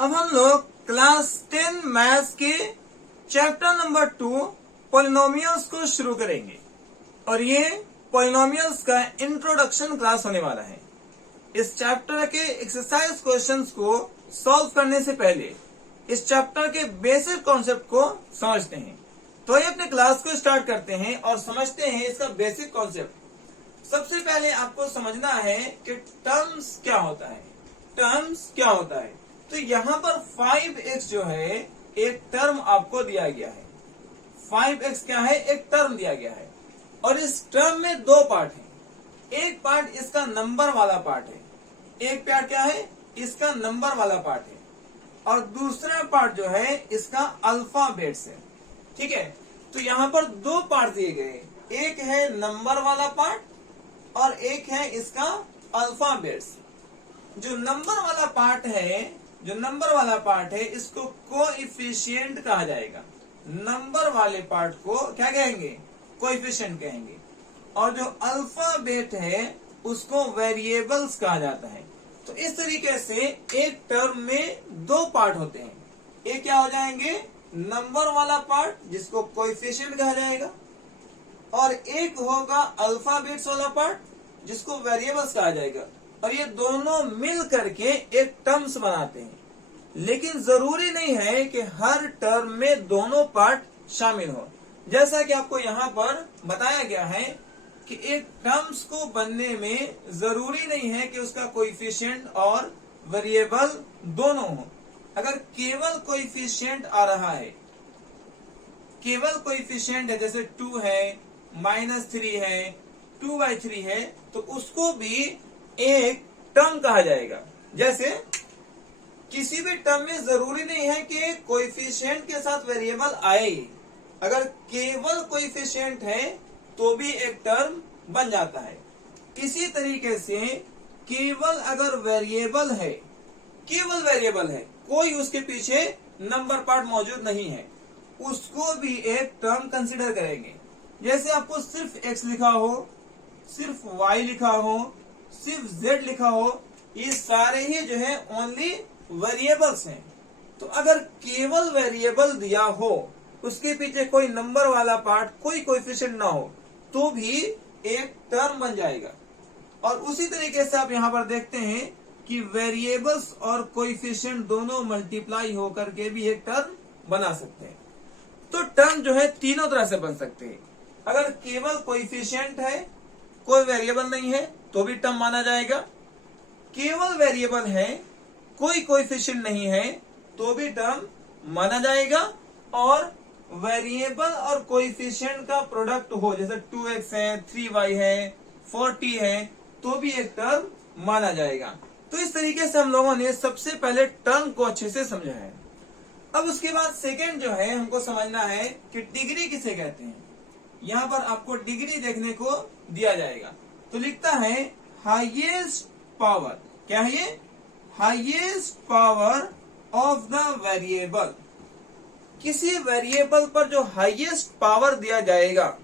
अब हम लोग क्लास 10 मैथ्स के चैप्टर नंबर 2 पॉलिनोमियल्स को शुरू करेंगे और ये पॉलिनोमियल्स का इंट्रोडक्शन क्लास होने वाला है। इस चैप्टर के एक्सरसाइज क्वेश्चंस को सॉल्व करने से पहले इस चैप्टर के बेसिक कॉन्सेप्ट को समझते हैं। तो ये अपने क्लास को स्टार्ट करते हैं और समझते हैं इसका बेसिक कॉन्सेप्ट। सबसे पहले आपको समझना है कि टर्म्स क्या होता है। टर्म्स क्या होता है? तो यहाँ पर 5x जो है एक टर्म आपको दिया गया है। 5x क्या है? एक टर्म दिया गया है और इस टर्म में दो पार्ट हैं। एक पार्ट इसका नंबर वाला पार्ट है, एक पार्ट क्या है? इसका नंबर वाला पार्ट है और दूसरा पार्ट जो है इसका अल्फाबेट्स है। ठीक है, तो यहाँ पर दो पार्ट दिए गए, एक है नंबर वाला पार्ट और एक है इसका अल्फाबेट्स। जो नंबर वाला पार्ट है इसको कोएफिशिएंट कहा जाएगा। नंबर वाले पार्ट को क्या कहेंगे? कोएफिशिएंट कहेंगे। और जो अल्फाबेट है उसको वेरिएबल्स कहा जाता है। तो इस तरीके से एक टर्म में दो पार्ट होते हैं। एक क्या हो जाएंगे? नंबर वाला पार्ट जिसको कोएफिशिएंट कहा जाएगा और एक होगा अल्फाबेट्स वाला पार्ट जिसको वेरिएबल्स कहा जाएगा। और ये दोनों मिल करके एक टर्म्स बनाते हैं। लेकिन जरूरी नहीं है कि हर टर्म में दोनों पार्ट शामिल हो। जैसा कि आपको यहाँ पर बताया गया है कि एक टर्म्स को बनने में जरूरी नहीं है कि उसका कोएफिशिएंट और वेरिएबल दोनों हो। अगर केवल कोएफिशिएंट आ रहा है, केवल कोएफिशिएंट है, जैसे 2 है, -3 है, 2/3 है, तो उसको भी एक टर्म कहा जाएगा। जैसे किसी भी टर्म में जरूरी नहीं है कि कोएफिशिएंट के साथ वेरिएबल आए। अगर केवल कोएफिशिएंट है तो भी एक टर्म बन जाता है। इसी तरीके से केवल अगर वेरिएबल है, केवल वेरिएबल है, कोई उसके पीछे नंबर पार्ट मौजूद नहीं है, उसको भी एक टर्म कंसिडर करेंगे। जैसे आपको सिर्फ x लिखा हो, सिर्फ y लिखा हो, सिर्फ z लिखा हो, ये सारे ही जो है ओनली वेरिएबल्स हैं। तो अगर केवल वेरिएबल दिया हो, उसके पीछे कोई नंबर वाला पार्ट, कोई कोएफिशिएंट ना हो, तो भी एक टर्म बन जाएगा। और उसी तरीके से आप यहाँ पर देखते हैं कि वेरिएबल्स और कोएफिशिएंट दोनों मल्टीप्लाई होकर के भी एक टर्म बना सकते हैं। तो टर्म जो है तीनों तरह से बन सकते हैं। अगर केवल कोएफिशिएंट है, कोई वेरिएबल नहीं है, तो भी टर्म माना जाएगा। केवल वेरिएबल है, कोई कोएफिशिएंट नहीं है, तो भी टर्म माना जाएगा। और वेरिएबल और कोएफिशिएंट का प्रोडक्ट हो, जैसे 2x है, 3y है, 40 है, तो भी एक टर्म माना जाएगा। तो इस तरीके से हम लोगों ने सबसे पहले टर्म को अच्छे से समझा है। अब उसके बाद सेकेंड जो है हमको समझना है कि डिग्री किसे कहते हैं। यहाँ पर आपको डिग्री देखने को दिया जाएगा, तो लिखता है हाईएस्ट पावर। क्या है ये? Highest power of the variable. किसी वेरिएबल पर जो हाईएस्ट पावर दिया जाएगा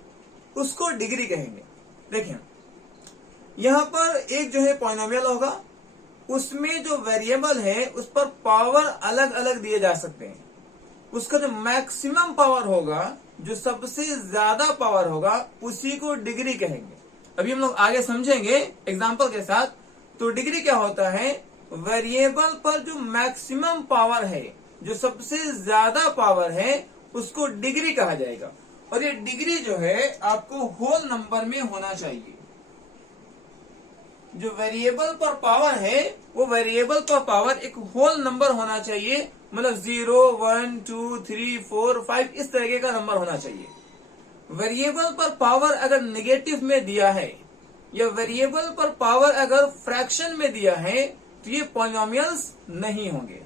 उसको डिग्री कहेंगे। देखिए यहाँ पर एक जो है पॉलिनोमियल होगा, उसमें जो वेरिएबल है उस पर पावर अलग अलग दिए जा सकते हैं। उसका जो मैक्सिमम पावर होगा, जो सबसे ज्यादा पावर होगा, उसी को डिग्री कहेंगे। अभी हम लोग आगे समझेंगे एग्जांपल के साथ। तो डिग्री क्या होता है? वेरिएबल पर जो मैक्सिमम पावर है, जो सबसे ज्यादा पावर है, उसको डिग्री कहा जाएगा। और ये डिग्री जो है आपको होल नंबर में होना चाहिए। जो वेरिएबल पर पावर है वो वेरिएबल पर पावर एक होल नंबर होना चाहिए, मतलब 0, 1, 2, 3, 4, 5 इस तरीके का नंबर होना चाहिए। वेरिएबल पर पावर अगर नेगेटिव में दिया है या वेरिएबल पर पावर अगर फ्रैक्शन में दिया है, तो ये पॉलिनोमियल्स नहीं होंगे।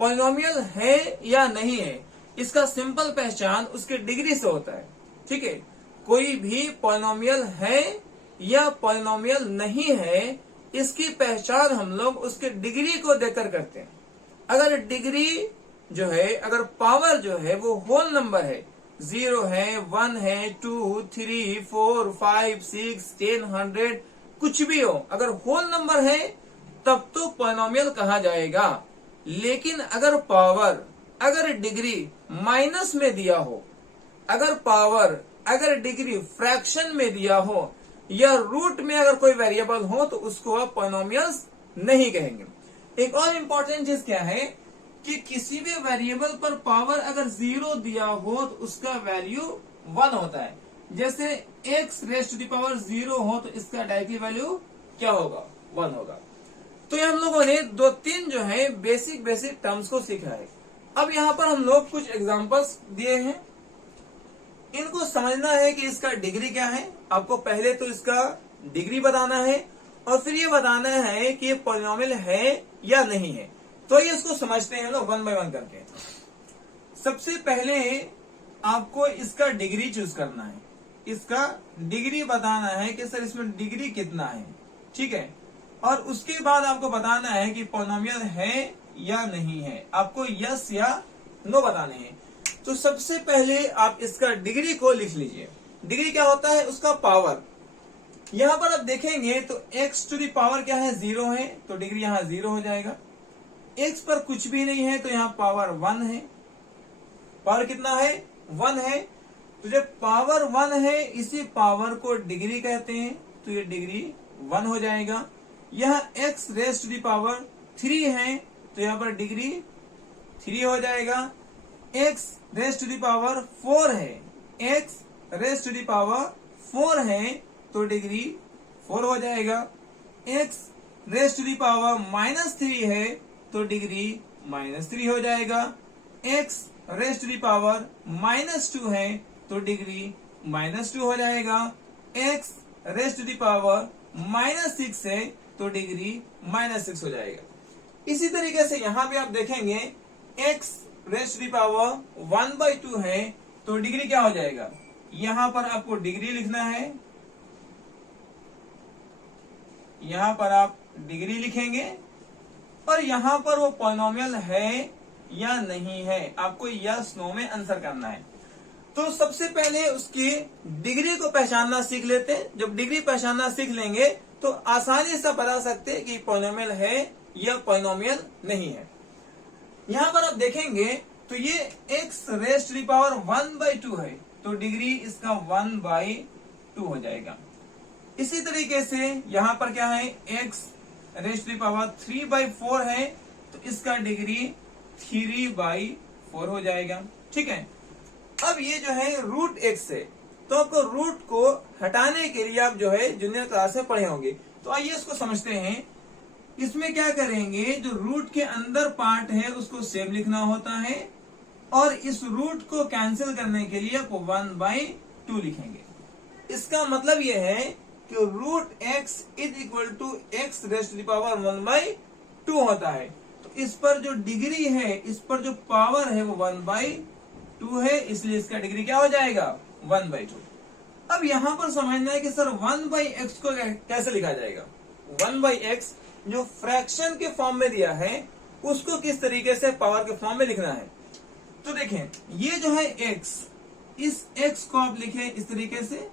पॉलिनोमियल है या नहीं है, इसका सिंपल पहचान उसके डिग्री से होता है। ठीक है, कोई भी पॉलिनोमियल है या पॉलिनोमियल नहीं है, इसकी पहचान हम लोग उसके डिग्री को देखकर करते हैं। अगर डिग्री जो है, अगर पावर जो है वो होल नंबर है, 0 है, 1 है, 2, 3, 4, 5, 6, 10, 100, कुछ भी हो, अगर होल नंबर है तब तो पॉलिनोमियल कहा जाएगा। लेकिन अगर पावर, अगर डिग्री माइनस में दिया हो, अगर पावर, अगर डिग्री फ्रैक्शन में दिया हो, या रूट में अगर कोई वेरिएबल हो, तो उसको आप पॉलिनोमियल्स नहीं कहेंगे। एक और इंपॉर्टेंट चीज क्या है कि किसी भी वेरिएबल पर पावर अगर 0 दिया हो तो उसका वैल्यू 1 होता है। जैसे x raise to the power 0 हो तो इसका डायरेक्टली वैल्यू क्या होगा, 1 होगा। तो ये हम लोगों ने 2-3 जो है बेसिक टर्म्स को सीखा है। अब यहाँ पर हम लोग कुछ एग्जांपल्स दिए हैं, इनको समझना है कि इसका डिग्री क्या है। आपको पहले तो इसका डिग्री बताना है और फिर ये बताना है कि ये पॉलिनोमियल है या नहीं है। तो ये इसको समझते हैं हम लोग 1 बाय 1 करके। सबसे पहले आपको इसका डिग्री चूज करना है, इसका डिग्री बताना है कि सर इसमें डिग्री कितना है, ठीक है। और उसके बाद आपको बताना है कि पॉलिनोमियल है या नहीं है, आपको यस या नो बताने हैं। तो सबसे पहले आप इसका डिग्री को लिख लीजिए। डिग्री क्या होता है, उसका पावर। यहां पर आप देखेंगे तो x टू द पावर क्या है, 0 है, तो डिग्री यहां 0 हो जाएगा। x पर कुछ भी नहीं है तो यहां पावर 1 है। पावर कितना है, 1 है। तो जब पावर 1 है, इसी पावर को डिग्री कहते हैं, तो ये डिग्री 1 हो जाएगा। यह x raise to the power 3 है, तो यहां पर डिग्री 3 हो जाएगा। x raise to the power 4 है, x raise to the power 4 है, तो डिग्री 4 हो जाएगा। x raise to the power -3 है, तो डिग्री -3 हो जाएगा। x raise to the power -2 है, तो डिग्री -2 हो जाएगा। x raise to the power -6 है, तो डिग्री -6 हो जाएगा। इसी तरीके से यहां भी आप देखेंगे x raise to the power 1/2 है, तो डिग्री क्या हो जाएगा। यहां पर आपको डिग्री लिखना है, यहां पर आप डिग्री लिखेंगे और यहां पर वो पॉलिनोमियल है या नहीं है, आपको यस नो में आंसर करना है। तो सबसे पहले उसकी डिग्री को पहचानना सीख लेते हैं। जब डिग्री पहचानना सीख लेंगे तो आसानी से बता सकते हैं कि पॉलिनोमियल है या पॉलिनोमियल नहीं है। यहां पर आप देखेंगे तो ये x raise to the power 1/2 है, तो डिग्री इसका 1/2 हो जाएगा। इसी तरीके से यहां पर क्या है, x raise to the power 3/4 है, तो इसका डिग्री 3/4 हो जाएगा, ठीक है। अब ये जो है रूट x है, तो आपको रूट को हटाने के लिए आप जो है जूनियर क्लास में पढ़े होंगे। तो आइए इसको समझते हैं। इसमें क्या करेंगे, जो रूट के अंदर पार्ट है उसको सेम लिखना होता है और इस रूट को कैंसिल करने के लिए आप 1/2 लिखेंगे। इसका मतलब यह है कि root x is equal to x raise to the power 1/2 होता है। तो इस पर जो डिग्री है, इस पर जो पावर है वो 1/2 है, इसलिए इसका डिग्री क्या हो जाएगा, 1/2। अब यहां पर समझना है कि सर 1/x को कैसे लिखा जाएगा। 1/x जो फ्रैक्शन के फॉर्म में दिया है उसको किस तरीके से पावर के फॉर्म में लिखना है। तो देखें, ये जो है x, इस x को आप लिखें इस तरीके से,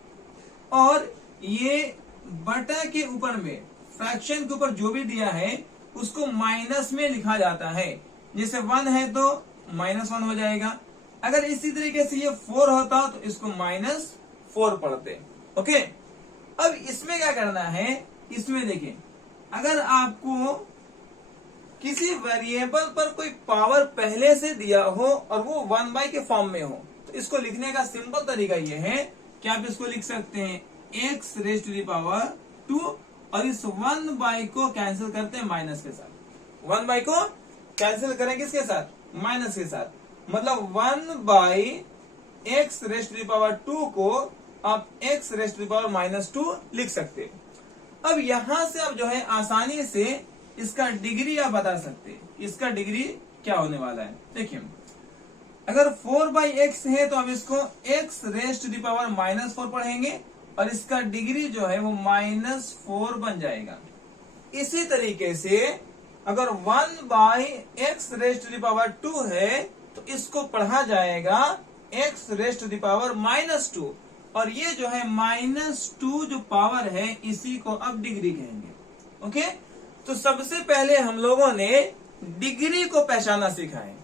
और ये बटा के ऊपर में फ्रैक्शन के ऊपर जो भी दिया है उसको माइनस में लिखा जाता है। जैसे 1 है तो -1 हो जाएगा। अगर इसी तरीके से ये 4 होता तो इसको -4 पढ़ते, ओके। अब इसमें क्या करना है, इसमें देखिए, अगर आपको किसी वेरिएबल पर कोई पावर पहले से दिया हो और वो 1/, के फॉर्म में हो, तो इसको लिखने का सिंपल तरीका ये है कि आप इसको लिख सकते हैं x raise to the power 2 और इस 1/, को कैंसिल करते हैं माइनस के साथ। 1/, को कैंसिल करें किसके साथ, माइनस के साथ। मतलब 1/x raise to the power 2 को आप x raise to the power -2 लिख सकते हैं। अब यहां से आप जो है आसानी से इसका डिग्री आप बता सकते हैं, इसका डिग्री क्या होने वाला है। देखिए, अगर 4/x है तो आप इसको x raise to the power -4 पढ़ेंगे और इसका डिग्री जो है वो -4 बन जाएगा। इसी तरीके से अगर 1/x raise to the power 2 है तो इसको पढ़ा जाएगा x raise to the power -2 और ये जो है -2 जो पावर है इसी को अब डिग्री कहेंगे, ओके। तो सबसे पहले हम लोगों ने डिग्री को पहचानना सीखा है।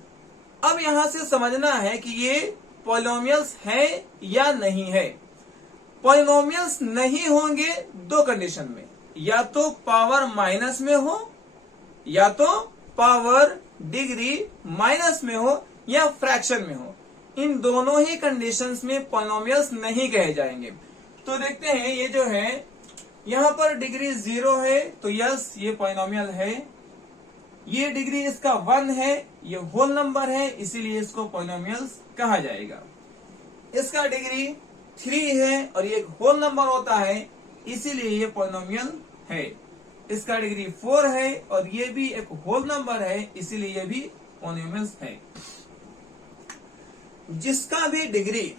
अब यहां से समझना है कि ये पॉलिनोमियल्स है या नहीं है। पॉलिनोमियल्स नहीं होंगे दो कंडीशन में, या तो पावर माइनस में हो, या तो पावर डिग्री माइनस में हो, या फ्रैक्शन में हो। इन दोनों ही कंडीशंस में पॉलिनोमियल्स नहीं कहे जाएंगे। तो देखते हैं, ये जो है यहां पर डिग्री 0 है तो यस ये पॉलिनोमियल है। ये डिग्री इसका 1 है, ये होल नंबर है, इसीलिए इसको पॉलिनोमियल्स कहा जाएगा। इसका डिग्री 3 है और ये एक होल नंबर होता है, इसीलिए ये पॉलिनोमियल है। इसका डिग्री 4 है और ये भी एक होल नंबर है, इसीलिए ये भी पॉलिनोमियल्स है। जिसका भी डिग्री,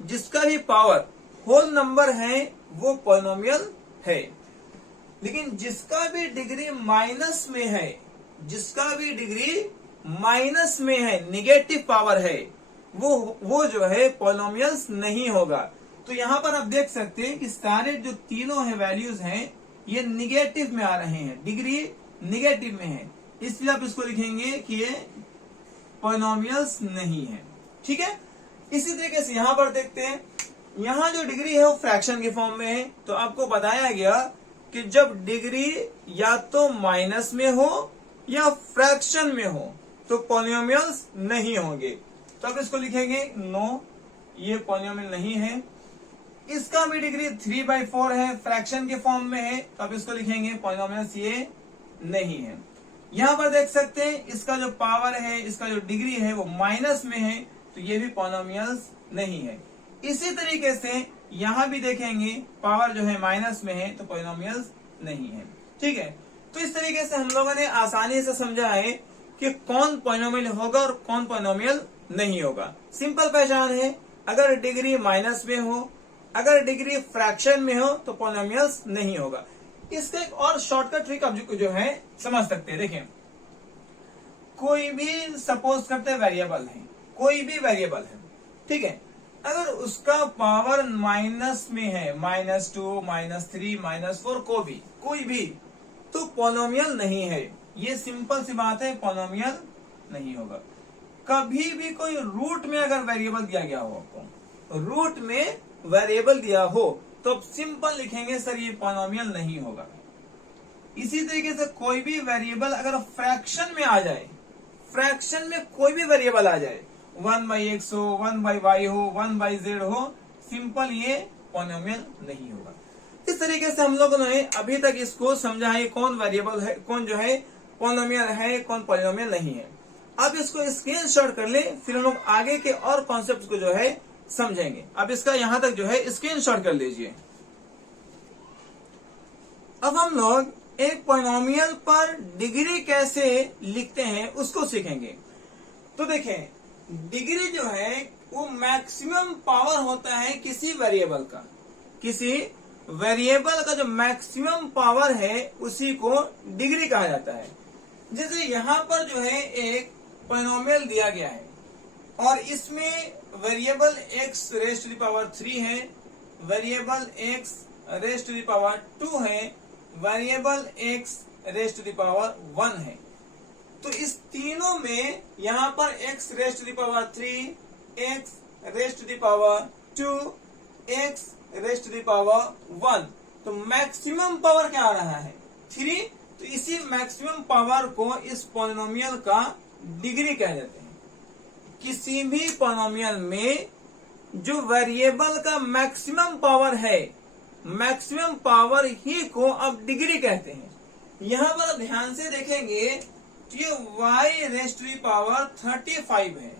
जिसका भी पावर होल नंबर है वो पॉलिनोमियल है। लेकिन जिसका भी डिग्री माइनस में है, जिसका भी डिग्री माइनस में है, निगेटिव पावर है, वो जो है पॉलिनोमियल्स नहीं होगा। तो यहां पर आप देख सकते हैं कि सारे जो तीनों है वैल्यूज हैं ये निगेटिव में आ रहे हैं, डिग्री निगेटिव में है, इसलिए आप इसको लिखेंगे कि ये पॉलिनोमियल्स नहीं है। ठीक है, इसी तरीके से यहां पर देखते हैं, यहां जो डिग्री है वो फ्रैक्शन के फॉर्म में है। तो आपको बताया गया कि जब डिग्री या तो माइनस में हो या फ्रैक्शन में हो तो पॉलिनोमियल्स नहीं होंगे। तो आप इसको लिखेंगे नो, ये पॉलिनोमियल नहीं है। इसका भी डिग्री 3/4 है, फ्रैक्शन के फॉर्म में है, तो आप इसको लिखेंगे पॉलिनोमियल्स ये नहीं है। यहां पर देख सकते हैं इसका जो पावर है, इसका जो डिग्री है वो माइनस में है, तो ये भी पॉलिनोमियल्स नहीं है। इसी तरीके से यहां भी देखेंगे पावर जो है माइनस में है तो पॉलिनोमियल्स नहीं है। ठीक है, तो इस तरीके से हम लोगों ने आसानी से समझा है कि कौन पॉलिनोमियल होगा और कौन पॉलिनोमियल नहीं होगा। सिंपल पहचान है, अगर डिग्री माइनस में हो, अगर डिग्री फ्रैक्शन में हो तो पॉलिनोमियल्स नहीं होगा। इसका एक और शॉर्टकट ट्रिक आप जो है समझ सकते हैं। देखिए, कोई भी सपोज करते हैं वेरिएबल है, कोई भी वेरिएबल है, ठीक है, अगर उसका पावर माइनस में है, -2, -3, -4, कोई भी, तो पॉलिनोमियल नहीं है। ये सिंपल सी बात है, पॉलिनोमियल नहीं होगा। कभी भी कोई रूट में अगर वेरिएबल दिया गया हो, आपको रूट में वेरिएबल दिया हो तो आप सिंपल लिखेंगे सर ये पॉलिनोमियल नहीं होगा। इसी तरीके से कोई भी वेरिएबल अगर फ्रैक्शन में आ जाए, फ्रैक्शन में कोई भी वेरिएबल आ जाए, 1/x हो, 1/y हो, 1/z हो, सिंपल ये पॉलिनोमियल नहीं होगा। इस तरीके से हम लोगों ने अभी तक इसको समझा है कौन वेरिएबल है, कौन जो है पॉलिनोमियल है, कौन पॉलिनोमियल नहीं है। अब इसको स्क्रीनशॉट कर ले, फिर हम लोग आगे के और कॉन्सेप्ट को जो है समझेंगे। अब इसका यहां तक जो है स्क्रीनशॉट कर लीजिए। अब हम लोग एक पॉलिनोमियल पर डिग्री कैसे लिखते हैं उसको सीखेंगे। तो देखें, डिग्री जो है वो मैक्सिमम पावर होता है किसी वेरिएबल का, किसी वेरिएबल का जो मैक्सिमम पावर है उसी को डिग्री कहा जाता है। जैसे यहां पर जो है एक पॉलिनोमियल दिया गया है और इसमें variable x raise to the power 3 है, variable x raise to the power 2 है, variable x raise to the power 1 है। तो इस तीनों में यहां पर x raise to the power 3, x raise to the power 2, x raise to the power 1, तो मैक्सिमम पावर क्या आ रहा है 3। तो इसी मैक्सिमम पावर को इस पॉलिनोमियल का डिग्री कह देते हैं। किसी भी पॉलिनोमियल में जो वेरिएबल का मैक्सिमम पावर है, मैक्सिमम पावर ही को अब डिग्री कहते हैं। यहां पर ध्यान से देखेंगे तो ये y raise to the power 35 है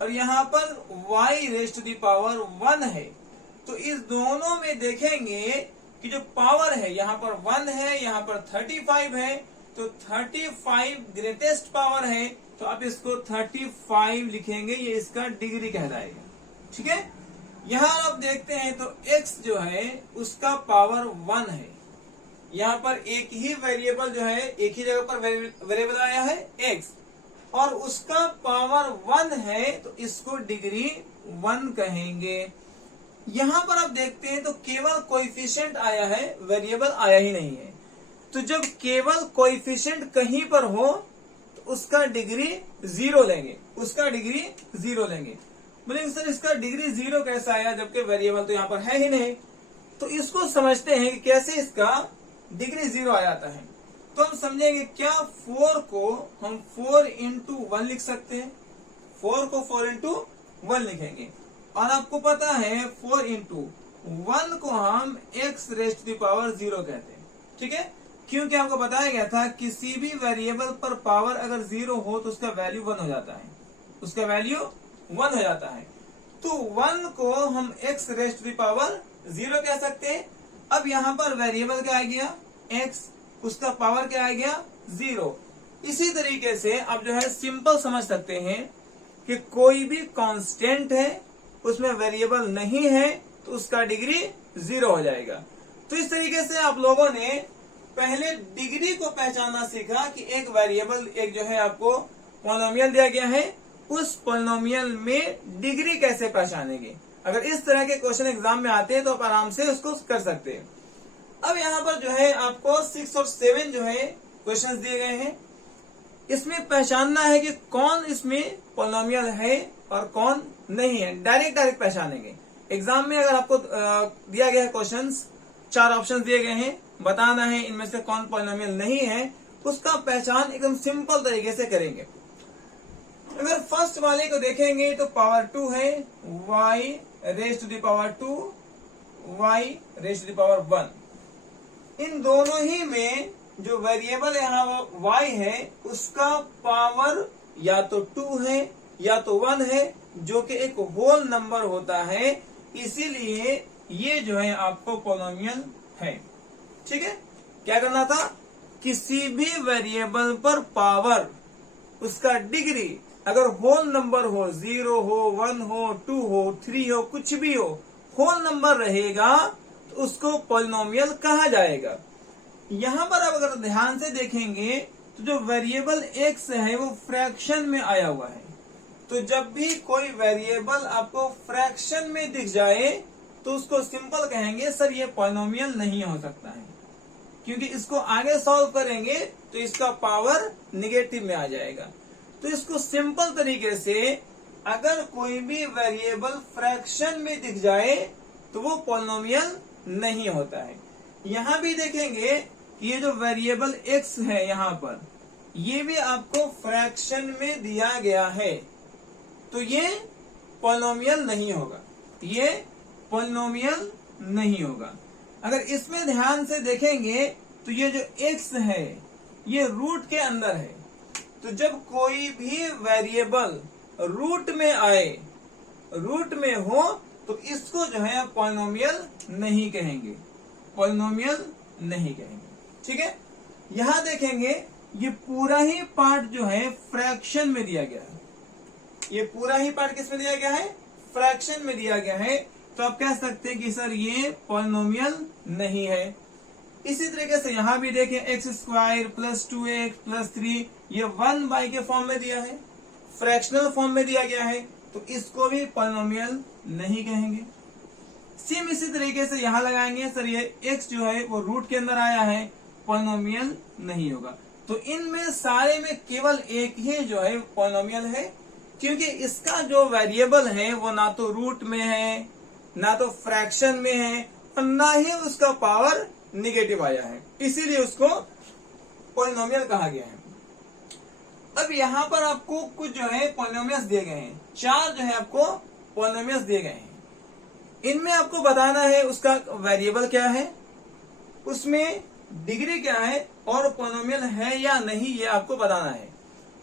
और यहां पर y raise to the power 1 है। तो इस दोनों में देखेंगे कि जो पावर है यहाँ पर 1 है, यहाँ पर 35 है, तो 35 ग्रेटेस्ट पावर है, तो आप इसको 35 लिखेंगे, ये इसका डिग्री कहलाएगा। ठीक है, यहाँ आप देखते हैं तो x जो है उसका पावर 1 है, यहाँ पर एक ही वेरिएबल जो है एक ही जगह पर वेरिएबल आया है x, और उसका पावर 1 है, तो इसको डिग्री 1 कहेंगे। यहां पर आप देखते हैं तो केवल कोएफिशिएंट आया है, वेरिएबल आया ही नहीं है। तो जब केवल कोएफिशिएंट कहीं पर हो तो उसका डिग्री 0 लेंगे, उसका डिग्री 0 लेंगे। बोलेंगे सर इसका डिग्री 0 कैसा आया, जबकि वेरिएबल तो यहाँ पर है ही नहीं। तो इसको समझते हैं कि कैसे इसका डिग्री 0 आ जाता है। तो हम समझेंगे क्या 4 को हम 4 इंटू 1 लिख सकते हैं, 4 को 4 इंटू 1 लिखेंगे। और आपको पता है 4 इंटू 1 को हम x raise to the power 0 कहते हैं, ठीक है। क्योंकि आपको बताया गया था किसी भी वेरिएबल पर पावर अगर 0 हो तो उसका वैल्यू 1 हो जाता है, उसका वैल्यू 1 हो जाता है। तो 1 को हम x raise to the power 0 कह सकते हैं। अब यहाँ पर वेरिएबल क्या आ गया x, उसका पावर क्या आ गया 0। इसी तरीके से आप जो है सिंपल समझ सकते हैं कि कोई भी कांस्टेंट है उसमें वेरिएबल नहीं है तो उसका डिग्री 0 हो जाएगा। तो इस तरीके से आप लोगों ने पहले डिग्री को पहचानना सीखा कि एक वेरिएबल, एक जो है आपको पॉलिनोमियल दिया गया है, उस पॉलिनोमियल में डिग्री कैसे पहचानेंगे। अगर इस तरह के क्वेश्चन एग्जाम में आते हैं तो आप आराम से उसको कर सकते हैं। अब यहाँ पर जो है आपको 6 और 7 जो है क्वेश्चंस दिए गए हैं। इसमें पहचानना है कि कौन इसमें पॉलिनोमियल है और कौन नहीं है, डायरेक्ट पहचानेंगे। एग्जाम में अगर आपको दिया गया है क्वेश्चंस, 4 ऑप्शन दिए गए हैं, बताना है इनमें से कौन पॉलिनोमियल नहीं है, उसका पहचान एकदम सिंपल तरीके से करेंगे। अगर फर्स्ट वाले को देखेंगे तो पावर 2 है, y raise to the power 2, y raise to the power 1। इन दोनों ही में जो वेरिएबल यहाँ y है उसका पावर या तो 2 है या तो 1 है, जो कि एक होल नंबर होता है, इसीलिए ये जो है आपको पॉलिनोमियल है, ठीक है। क्या करना था, किसी भी वेरिएबल पर पावर, उसका डिग्री अगर होल नंबर हो, 0 हो, 1 हो, 2 हो, 3 हो, कुछ भी हो, होल नंबर रहेगा तो उसको पॉलिनोमियल कहा जाएगा। यहाँ पर आप अगर ध्यान से देखेंगे तो जो वेरिएबल x है वो फ्रैक्शन में आया हुआ है। तो जब भी कोई वेरिएबल आपको फ्रैक्शन में दिख जाए तो उसको सिंपल कहेंगे सर ये पॉलिनोमियल नहीं हो सकता है, क्योंकि इसको आगे सॉल्व करेंगे तो इसका पावर निगेटिव में आ जाएगा। तो इसको सिंपल तरीके से अगर कोई भी वेरिएबल फ्रैक्शन में दिख जाए तो वो पॉलिनोमियल नहीं होता है। यहाँ भी देखेंगे कि ये जो वेरिएबल x है यहाँ पर, ये भी आपको फ्रैक्शन में दिया गया है, तो ये पॉलिनोमियल नहीं होगा, ये पॉलिनोमियल नहीं होगा। अगर इसमें ध्यान से देखेंगे तो ये जो x है ये रूट के अंदर है, तो जब कोई भी वेरिएबल रूट में आए, रूट में हो, तो इसको जो है पॉलिनोमियल नहीं कहेंगे, पॉलिनोमियल नहीं कहेंगे, ठीक है। यहां देखेंगे ये पूरा ही पार्ट जो है फ्रैक्शन में दिया गया है, ये पूरा ही पार्ट किसमें दिया गया है, फ्रैक्शन में दिया गया है, तो आप कह सकते हैं कि सर ये पॉलिनोमियल नहीं है। इसी तरीके से यहां भी देखें x² प्लस 2x प्लस 3, ये 1/, के फॉर्म में दिया है, फ्रैक्शनल फॉर्म में दिया गया है, तो इसको भी पॉलिनोमियल नहीं कहेंगे। सेम इसी तरीके से यहां लगाएंगे सर ये x जो है वो रूट के अंदर आया है, पॉलिनोमियल नहीं होगा। तो इनमें सारे में केवल एक ही जो है पॉलिनोमियल है, क्योंकि इसका जो वेरिएबल है वो ना तो रूट में है, ना तो फ्रैक्शन में है, और ना ही उसका पावर निगेटिव आया है, इसीलिए उसको पॉलिनोमियल कहा गया है। अब यहाँ पर आपको कुछ जो है पॉलिनोमियल्स दिए गए हैं, 4 जो है आपको पॉलिनोमियल्स दिए गए हैं। इनमें आपको बताना है उसका वेरिएबल क्या है, उसमें डिग्री क्या है, और पॉलिनोमियल है या नहीं ये आपको बताना है।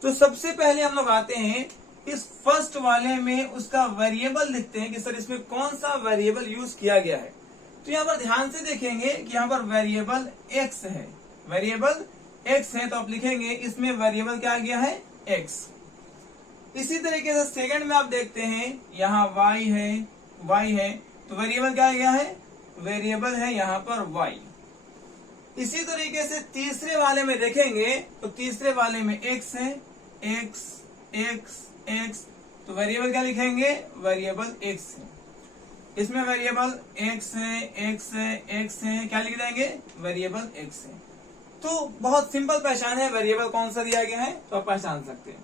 तो सबसे पहले हम लोग आते हैं इस फर्स्ट वाले में, उसका वेरिएबल लिखते हैं कि सर इसमें कौन सा वेरिएबल यूज किया गया है। तो यहाँ पर ध्यान से देखेंगे कि यहाँ पर वेरिएबल x है, वेरिएबल x है, तो आप लिखेंगे इसमें वेरिएबल क्या आ गया है, x। इसी तरीके से सेकंड में आप देखते हैं यहाँ y है, तो वेरिएबल क्या आ गया है, वेरिएबल है यहाँ पर y। इसी तरीके से तीसरे वाले में देखेंगे तो तीसरे वाले में x है, x, तो वेरिएबल क्या लिखेंगे, वेरिएबल x है। इसमें वेरिएबल x है, क्या लिख देंगे, वेरिएबल x है। तो बहुत सिंपल पहचान है, वेरिएबल कौन सा दिया गया है तो आप पहचान सकते हैं।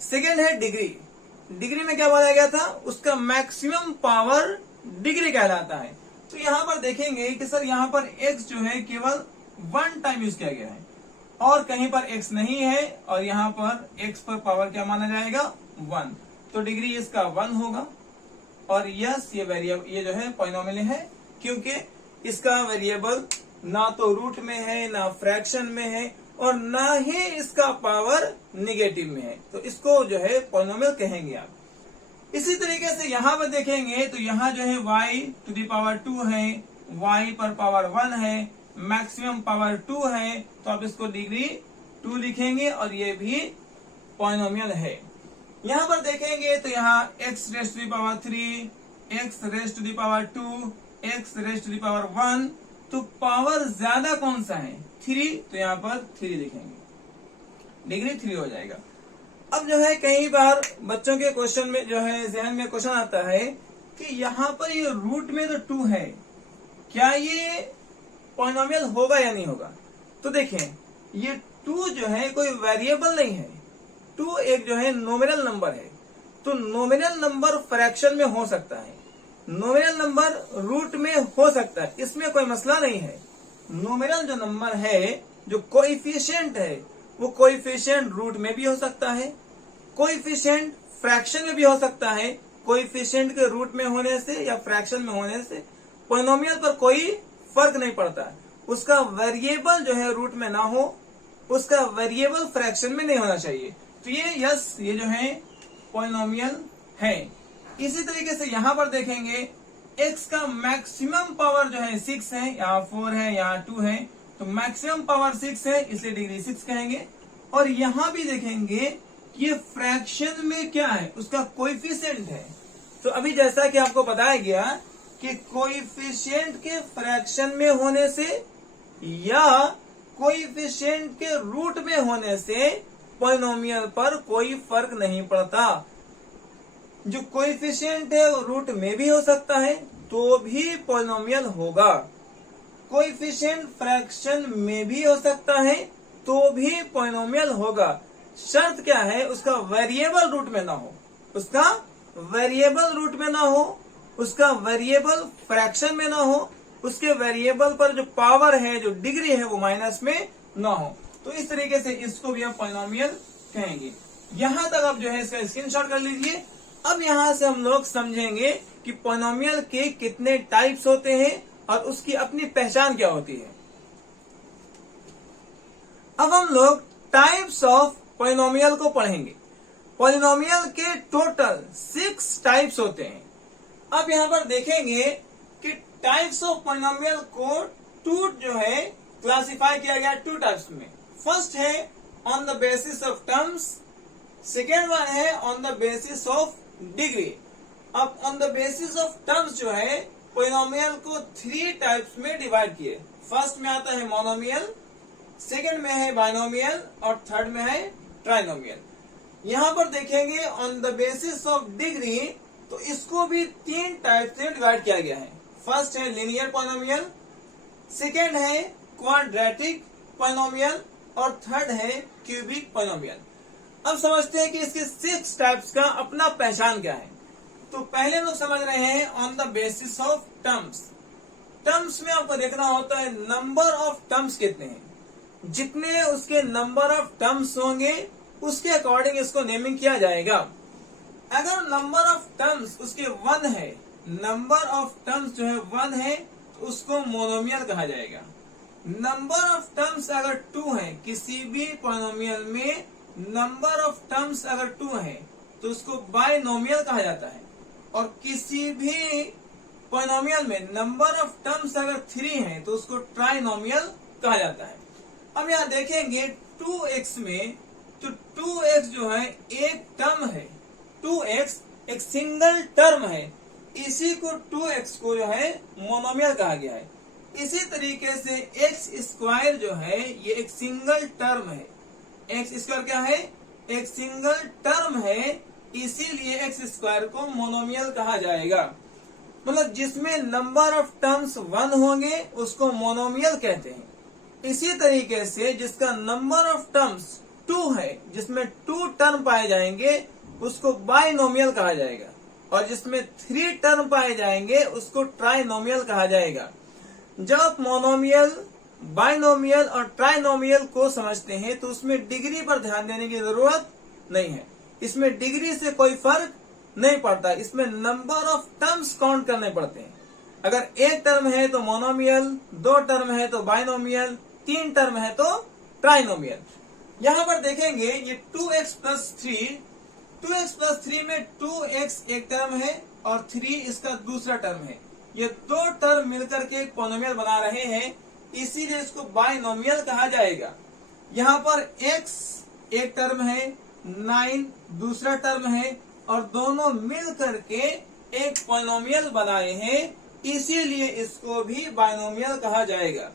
सेकेंड है डिग्री। डिग्री में क्या बोला गया था, उसका मैक्सिमम पावर डिग्री कहलाता है। तो यहाँ पर देखेंगे कि सर यहाँ पर x जो है केवल 1 टाइम यूज किया गया है और कहीं पर x नहीं है, और यहाँ पर x पर पावर क्या माना जाएगा 1, तो डिग्री इसका 1 होगा। और यस, ये वेरिएबल, ये जो है पॉलिनोमियल है, क्योंकि इसका वेरिएबल ना तो रूट में है, ना फ्रैक्शन में है, और ना ही इसका पावर निगेटिव में है, तो इसको जो है पॉलिनोमियल कहेंगे आप। इसी तरीके से यहाँ पर देखेंगे तो यहाँ जो है y टू द पावर 2 है, y पर पावर 1 है, मैक्सिमम पावर 2 है, तो आप इसको डिग्री 2 लिखेंगे और ये भी पॉलिनोमियल है। यहाँ पर देखेंगे तो यहाँ x raise to the power 3, x raise to the power 2, x raise to the power 1, तो पावर ज्यादा कौन सा है 3, तो यहाँ पर 3 लिखेंगे, डिग्री 3 हो जाएगा। अब जो है कई बार बच्चों के क्वेश्चन में जो है जहन में क्वेश्चन आता है कि यहाँ पर ये रूट में तो 2 है, क्या ये पॉलिनोमियल होगा या नहीं होगा। तो देखें ये 2 जो है कोई वेरिएबल नहीं है, 2 एक जो है नॉमिनल नंबर है, तो नॉमिनल नंबर फ्रैक्शन में हो सकता है, नॉमिनल नंबर रूट में हो सकता है, इसमें कोई मसला नहीं है। नॉमिनल जो नंबर है, जो कोएफिशिएंट है, वो कोएफिशिएंट रूट में भी हो सकता है, कोएफिशिएंट फ्रैक्शन में भी हो सकता है। कोएफिशिएंट के रूट में होने से या फ्रैक्शन में होने से पॉलिनोमियल पर कोई फर्क नहीं पड़ता। उसका वेरिएबल जो है रूट में ना हो, उसका वेरिएबल फ्रैक्शन में नहीं होना चाहिए, तो ये जो है पॉलिनोमियल है। इसी तरीके से यहाँ पर देखेंगे x का मैक्सिमम पावर जो है 6 है, यहाँ 4 है, यहाँ 2 है, तो मैक्सिमम पावर 6 है, इसलिए डिग्री 6 कहेंगे। और यहाँ भी देखेंगे ये फ्रैक्शन में क्या है, उसका कोएफिशिएंट है। तो अभी जैसा कि आपको बताया गया कि कोएफिशिएंट के फ्रैक्शन में होने से या कोएफिशिएंट के रूट में होने से पॉलिनोमियल पर कोई फर्क नहीं पड़ता। जो कोएफिशिएंट है वो रूट में भी हो सकता है तो भी पॉलिनोमियल होगा, कोएफिशिएंट फ्रैक्शन में भी हो सकता है तो भी पॉलिनोमियल होगा। शर्त क्या है, उसका वेरिएबल रूट में ना हो, उसका वेरिएबल रूट में ना हो, उसका वेरिएबल फ्रैक्शन में ना हो, उसके वेरिएबल पर जो पावर है, जो डिग्री है, वो माइनस में ना हो। तो इस तरीके से इसको भी आप पॉलिनोमियल कहेंगे। यहां तक आप जो है इसका स्क्रीनशॉट कर लीजिए। अब यहां से हम लोग समझेंगे कि पॉलिनोमियल के कितने टाइप्स होते हैं और उसकी अपनी पहचान क्या होती है। अब हम लोग टाइप्स ऑफ पॉलिनोमियल को पढ़ेंगे। पॉलिनोमियल के टोटल 6 टाइप्स होते हैं। अब यहाँ पर देखेंगे कि टाइप्स ऑफ पॉलिनोमियल को 2 जो है क्लासिफाई किया गया 2 टाइप्स में। फर्स्ट है on the basis of terms, second one है on the basis of degree. अब on the basis of terms जो है पॉलिनोमियल को 3 टाइप्स में डिवाइड किए। फर्स्ट में आता है मोनोमियल, सेकेंड में है बाइनोमियल और थर्ड में है ट्राइनोमियल। यहाँ पर देखेंगे on the basis of degree, तो इसको भी 3 टाइप से डिवाइड किया गया है। फर्स्ट है लिनियर पॉलिनोमियल, सेकेंड है क्वाड्रेटिक पॉलिनोमियल और थर्ड है क्यूबिक पॉलिनोमियल। अब समझते हैं कि इसके 6 टाइप्स का अपना पहचान क्या है। तो पहले लोग समझ रहे हैं on the basis of terms. Terms में आपको देखना होता है नंबर ऑफ टर्म्स कितने हैं, जितने उसके नंबर ऑफ टर्म्स होंगे उसके अकॉर्डिंग इसको नेमिंग किया जाएगा। अगर नंबर ऑफ टर्म्स उसके 1 है, नंबर ऑफ टर्म्स जो है 1 है, तो उसको मोनोमियल कहा जाएगा। नंबर ऑफ टर्म्स अगर 2 है, किसी भी पॉलिनोमियल में नंबर ऑफ टर्म्स अगर 2 है तो उसको बाइनोमियल कहा जाता है। और किसी भी पॉलिनोमियल में नंबर ऑफ टर्म्स अगर 3 है तो उसको ट्राइनोमियल कहा जाता है। अब यहाँ देखेंगे 2x में, तो 2x जो है एक टर्म है, 2x एक सिंगल टर्म है, इसी को 2x को जो है मोनोमियल कहा गया है। इसी तरीके से x स्क्वायर जो है ये एक सिंगल टर्म है। x स्क्वायर क्या है, एक सिंगल टर्म है, इसीलिए x स्क्वायर को मोनोमियल कहा जाएगा। मतलब जिसमें नंबर ऑफ टर्म्स 1 होंगे उसको मोनोमियल कहते हैं। इसी तरीके से जिसका नंबर ऑफ टर्म्स 2 है, जिसमें 2 टर्म पाए जाएंगे उसको बाइनोमियल कहा जाएगा, और जिसमें 3 टर्म पाए जाएंगे उसको ट्राइनोमियल कहा जाएगा। जब आप मोनोमियल, बाइनोमियल और ट्राइनोमियल को समझते हैं तो उसमें डिग्री पर ध्यान देने की जरूरत नहीं है। इसमें डिग्री से कोई फर्क नहीं पड़ता, इसमें नंबर ऑफ टर्म्स काउंट करने पड़ते हैं। अगर 1 टर्म है तो मोनोमियल, 2 टर्म है तो बाइनोमियल, 3 टर्म है तो ट्राइनोमियल। यहां पर देखेंगे ये 2x प्लस 3 में 2x एक टर्म है और 3 इसका दूसरा टर्म है। ये 2 टर्म मिलकर के एक पोनोमियल बना रहे हैं, इसीलिए इसको बाइनोमियल कहा जाएगा। यहाँ पर x एक टर्म है, 9 दूसरा टर्म है, और दोनों मिल करके एक पोनोमियल बनाए हैं, इसीलिए इसको भी बाइनोमियल कहा जाएगा।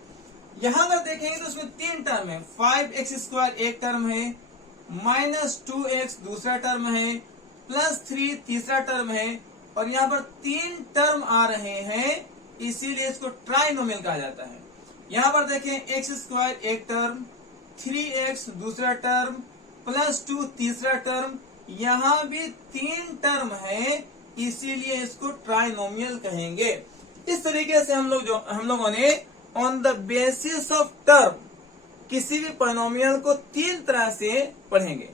यहाँ पर देखेंगे तो उसमें 3 टर्म है, 5x² एक टर्म है, -2x दूसरा टर्म है, +3 तीसरा टर्म है, और यहाँ पर 3 टर्म आ रहे हैं, इसीलिए इसको ट्राइनोमियल कहा जाता है। यहाँ पर देखें x² एक टर्म, 3x दूसरा टर्म, +2 तीसरा टर्म, यहाँ भी 3 टर्म है, इसीलिए इसको ट्राइनोमियल कहेंगे। इस तरीके से हम लोगों ने on the basis of term किसी भी पॉलिनोमियल को 3 तरह से पढ़ेंगे: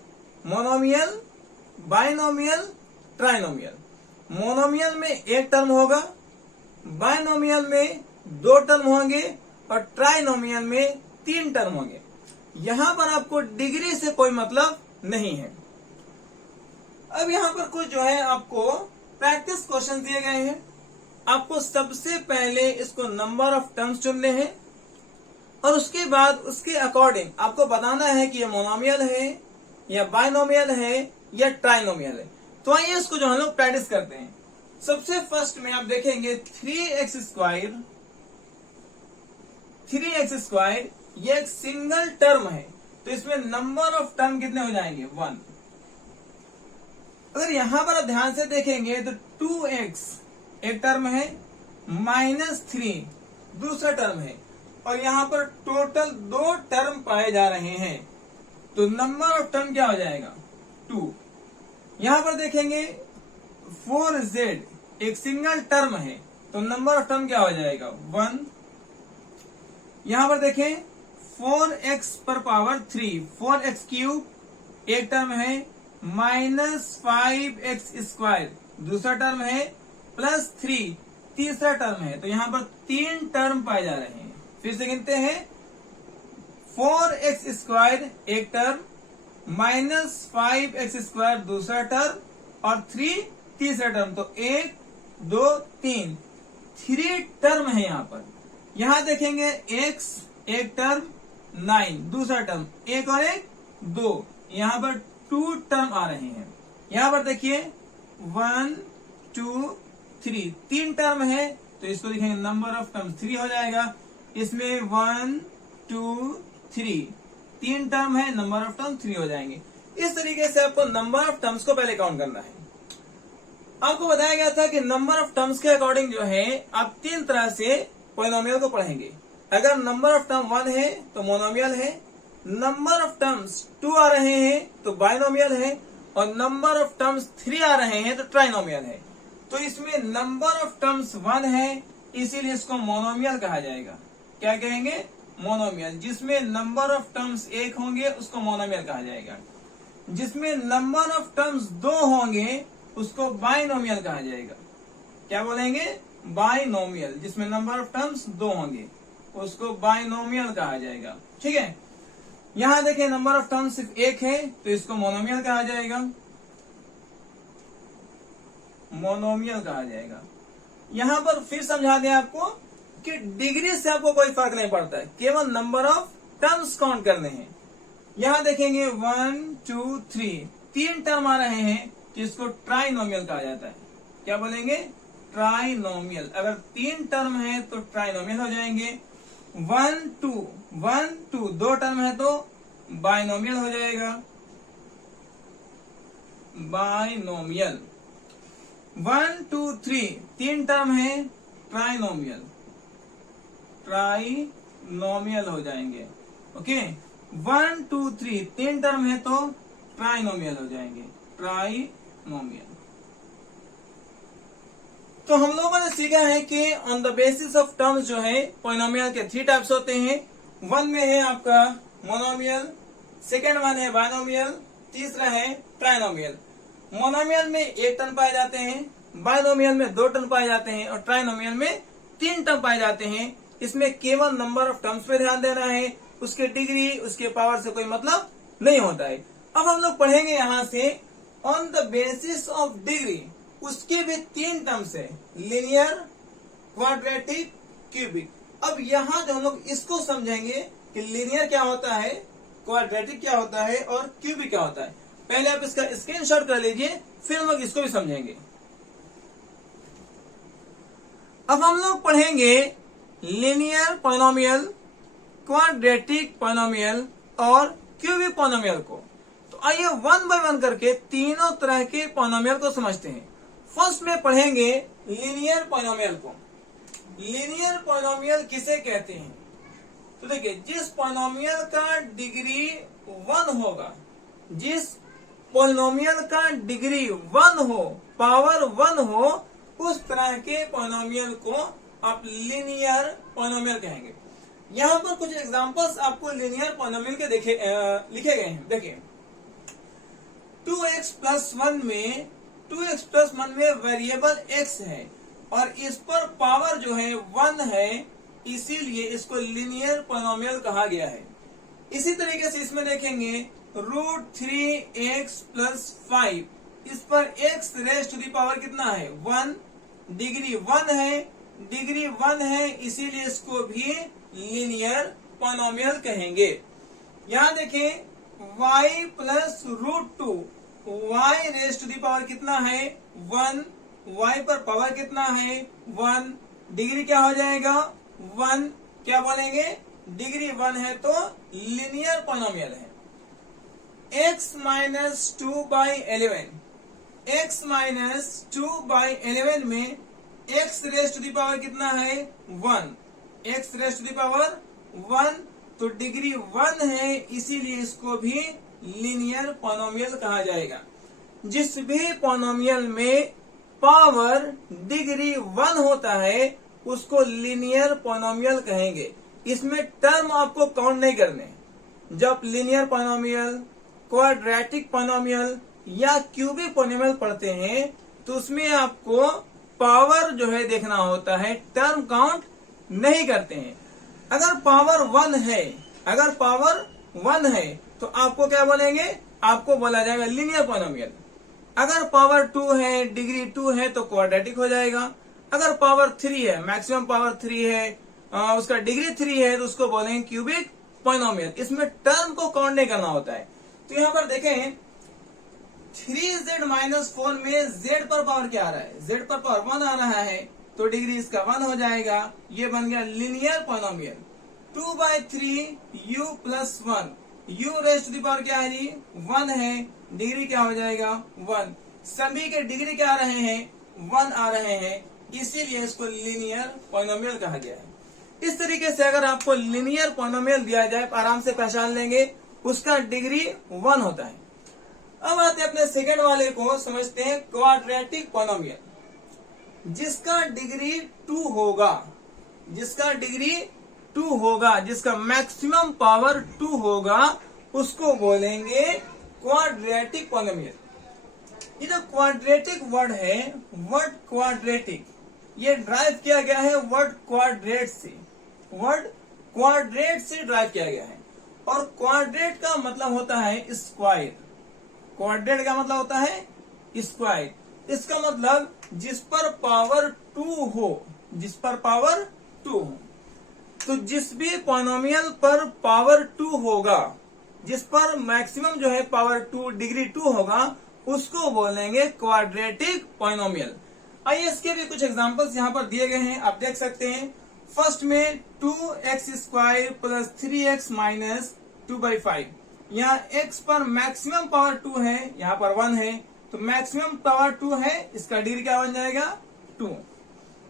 मोनोमियल, बाइनोमियल, ट्राइनोमियल। मोनोमियल में 1 टर्म होगा, बाइनोमियल में 2 टर्म होंगे, और ट्राइनोमियल में 3 टर्म होंगे। यहां पर आपको डिग्री से कोई मतलब नहीं है। अब यहां पर कुछ जो है आपको प्रैक्टिस क्वेश्चन दिए गए हैं। आपको सबसे पहले इसको नंबर ऑफ टर्म्स चुनने हैं, और उसके बाद उसके अकॉर्डिंग आपको बताना है कि ये मोनोमियल है या बाइनोमियल है या ट्राइनोमियल है। तो आइए इसको जो हम लोग प्रैक्टिस करते हैं। सबसे फर्स्ट में आप देखेंगे 3x² ये एक सिंगल टर्म है, तो इसमें नंबर ऑफ टर्म कितने हो जाएंगे? 1। अगर यहां पर आप ध्यान से देखेंगे तो 2x एक टर्म है, -3 दूसरा टर्म है, और यहां पर टोटल 2 टर्म पाए जा रहे हैं, तो नंबर ऑफ टर्म क्या हो जाएगा? 2। यहां पर देखेंगे 4z एक सिंगल टर्म है, तो नंबर ऑफ टर्म क्या हो जाएगा? 1। यहां पर देखें 4x⁻³ 4x³ एक टर्म है, -5x² दूसरा टर्म है, +3 तीसरा टर्म है, तो यहां पर 3 टर्म पाए जा रहे हैं। फिर से गिनते हैं, 4x² एक टर्म, -5x² दूसरा टर्म, और 3 तीसरा टर्म, तो 1 2 3 3 टर्म है यहां पर। यहां देखेंगे x एक टर्म, 9 दूसरा टर्म, 1 और 1 2, यहां पर 2 टर्म आ रहे हैं। यहां पर देखिए 1 2 3 3 टर्म है, तो इसको लिखेंगे नंबर ऑफ टर्म 3 हो जाएगा। इसमें 1 2 3 3 टर्म है, नंबर ऑफ टर्म 3 हो जाएंगे। इस तरीके से आपको नंबर ऑफ टर्म्स को पहले काउंट करना है। आपको बताया गया था कि नंबर ऑफ टर्म्स के अकॉर्डिंग जो है आप 3 तरह से पॉलिनोमियल को पढ़ेंगे। अगर नंबर ऑफ टर्म 1 है तो मोनोमियल है, नंबर ऑफ टर्म्स 2 आ रहे हैं तो बाइनोमियल है, और नंबर ऑफ टर्म्स 3 आ रहे हैं तो ट्राइनोमियल है। तो इसमें नंबर ऑफ टर्म्स 1 है, इसीलिए इसको मोनोमियल कहा जाएगा। क्या कहेंगे? मोनोमियल। जिसमें नंबर ऑफ टर्म्स 1 होंगे उसको मोनोमियल कहा जाएगा। जिसमें नंबर ऑफ टर्म्स 2 होंगे उसको बाइनोमियल कहा जाएगा। क्या बोलेंगे? बाइनोमियल। जिसमें नंबर ऑफ टर्म्स 2 होंगे उसको बाइनोमियल कहा जाएगा। ठीक है, यहां देखिए नंबर ऑफ टर्म्स सिर्फ 1 है तो इसको मोनोमियल कहा जाएगा, मोनोमियल कहा जाएगा। यहां पर फिर समझा दें आपको कि डिग्री से आपको कोई फर्क नहीं पड़ता है, केवल नंबर ऑफ टर्म्स काउंट करने हैं। यहां देखेंगे 1 2 3 3 टर्म आ रहे हैं जिसको ट्राइनोमियल कहा जाता है। क्या बोलेंगे? ट्राइनोमियल। अगर 3 टर्म है तो ट्राइनोमियल हो जाएंगे। 1 2 2 टर्म है तो बाइनोमियल हो जाएगा, बाइनोमियल। 1 2 3 3 टर्म है, ट्राइनोमियल, ट्राइनोमियल। नोमियल हो जाएंगे। ओके, 1 2 3 3 टर्म है तो ट्राइनोमियल हो जाएंगे, ट्राइनोमियल। तो हम लोगों ने सीखा है कि on the basis of terms जो है पॉलिनोमियल के 3 टाइप्स होते हैं। वन में है आपका मोनोमियल, सेकेंड वन है बाइनोमियल, तीसरा है ट्राइनोमियल। मोनोमियल में 1 टर्म पाए जाते हैं, बाइनोमियल में 2 टर्म पाए जाते हैं और ट्राइनोमियल में 3 टर्म पाए जाते हैं। इसमें केवल नंबर ऑफ टर्म्स पे ध्यान देना है, उसके डिग्री उसके पावर से कोई मतलब नहीं होता है। अब हम लोग पढ़ेंगे यहां से on the basis of degree, उसके भी 3 टर्म्स है, लिनियर, क्वाड्रेटिक, क्यूबिक। अब यहाँ जो हम लोग इसको समझेंगे कि लिनियर क्या होता है, क्वाड्रेटिक क्या होता है और क्यूबिक क्या होता है। पहले आप इसका स्क्रीनशॉट कर लीजिए, फिर हम लोग इसको भी समझेंगे। अब हम लोग पढ़ेंगे लिनियर पॉलिनोमियल, क्वाड्रेटिक पॉलिनोमियल और क्यूबिक पॉलिनोमियल को। तो आइए 1 बाय 1 करके तीनों तरह के पॉलिनोमियल को समझते हैं। फर्स्ट में पढ़ेंगे लीनियर पॉलिनोमियल को। लीनियर पॉलिनोमियल किसे कहते हैं? तो देखिए, जिस पॉलिनोमियल का डिग्री 1 होगा, जिस पॉलिनोमियल का डिग्री 1 हो, पावर 1 हो, उस तरह के पॉलिनोमियल को आप लीनियर पॉलिनोमियल कहेंगे। यहां पर कुछ एग्जांपल्स आपको लीनियर पॉलिनोमियल के लिखे गए हैं। देखिए, 2x प्लस 1 में 2x प्लस 1 में वेरिएबल x है और इस पर पावर जो है 1 है, इसीलिए इसको लीनियर पॉलिनोमियल कहा गया है। इसी तरीके से इसमें देखेंगे √3x प्लस 5, इस पर x raise to the power कितना है 1, डिग्री 1 है, डिग्री 1 है, इसीलिए इसको भी लीनियर पॉलिनोमियल कहेंगे। यहां देखें y plus √2, y raise to the power कितना है 1, y पर पावर कितना है 1, डिग्री क्या हो जाएगा 1, क्या बोलेंगे डिग्री 1 है तो लीनियर पॉलिनोमियल है। x माइनस 2/11, x माइनस 2/11 में x raise to the power कितना है 1, x raise to the power 1, तो डिग्री 1 है, इसीलिए इसको भी लीनियर पॉलिनोमियल कहा जाएगा। जिस भी पॉलिनोमियल में पावर डिग्री 1 होता है उसको लीनियर पॉलिनोमियल कहेंगे। इसमें टर्म आपको काउंट नहीं करने। जब लीनियर पॉलिनोमियल, क्वाड्रेटिक पॉलिनोमियल या क्यूबिक पॉलिनोमियल पढ़ते हैं तो उसमें आपको पावर जो है देखना होता है, टर्म काउंट नहीं करते हैं। अगर पावर 1 है, अगर पावर 1 है तो आपको क्या बोलेंगे, आपको बोला जाएगा लीनियर पॉलिनोमियल। अगर पावर 2 है, डिग्री 2 है तो क्वाड्रेटिक हो जाएगा। अगर पावर 3 है, मैक्सिमम पावर 3 है, उसका डिग्री 3 है तो उसको बोलेंगे क्यूबिक पॉलिनोमियल। इसमें टर्म को काउंट नहीं करना होता है। तो यहाँ पर देखें 3z माइनस 4 में z पर पावर क्या आ रहा है, z पर पावर 1 आ रहा है तो डिग्री इसका 1 हो जाएगा। ये बन गया linear polynomial. 2/3 u plus 1, u raise to the power क्या है जी 1 है, डिग्री क्या हो जाएगा 1, सभी के डिग्री क्या आ रहे हैं 1 आ रहे हैं, इसीलिए इसको लीनियर पॉलिनोमियल कहा गया है। इस तरीके से अगर आपको लीनियर पॉलिनोमियल दिया जाए तो आराम से पहचान लेंगे, उसका डिग्री 1 होता है। अब आते हैं अपने सेकंड वाले को, समझते हैं क्वाड्रेटिक पॉलिनोमियल। जिसका डिग्री 2 होगा, जिसका डिग्री 2 होगा, जिसका मैक्सिमम पावर 2 होगा, उसको बोलेंगे क्वाड्रेटिक पॉलिनोमियल। ये जो क्वाड्रेटिक वर्ड है, वर्ड क्वाड्रेटिक, ये ड्राइव किया गया है वर्ड क्वाड्रेट से, वर्ड क्वाड्रेट से ड्राइव किया गया है। और क्वाड्रेट का मतलब होता है स्क्वायर, क्वाड्रेट का मतलब होता है स्क्वायर। इसका मतलब जिस पर पावर 2 हो, जिस पर पावर 2 हो। तो जिस भी पॉलिनोमियल पर पावर 2 होगा, जिस पर मैक्सिमम जो है पावर 2 डिग्री 2 होगा, उसको बोलेंगे क्वाड्रेटिक पॉलिनोमियल। आइए इसके भी कुछ एग्जांपल्स यहाँ पर दिए गए हैं, आप देख सकते हैं। फर्स्ट में 2x² प्लस 3x माइनस 2/5, यहाँ x पर मैक्सिमम पावर 2 है, यहाँ पर 1 है, तो मैक्सिमम पावर 2 है, इसका डिग्री क्या बन जाएगा 2।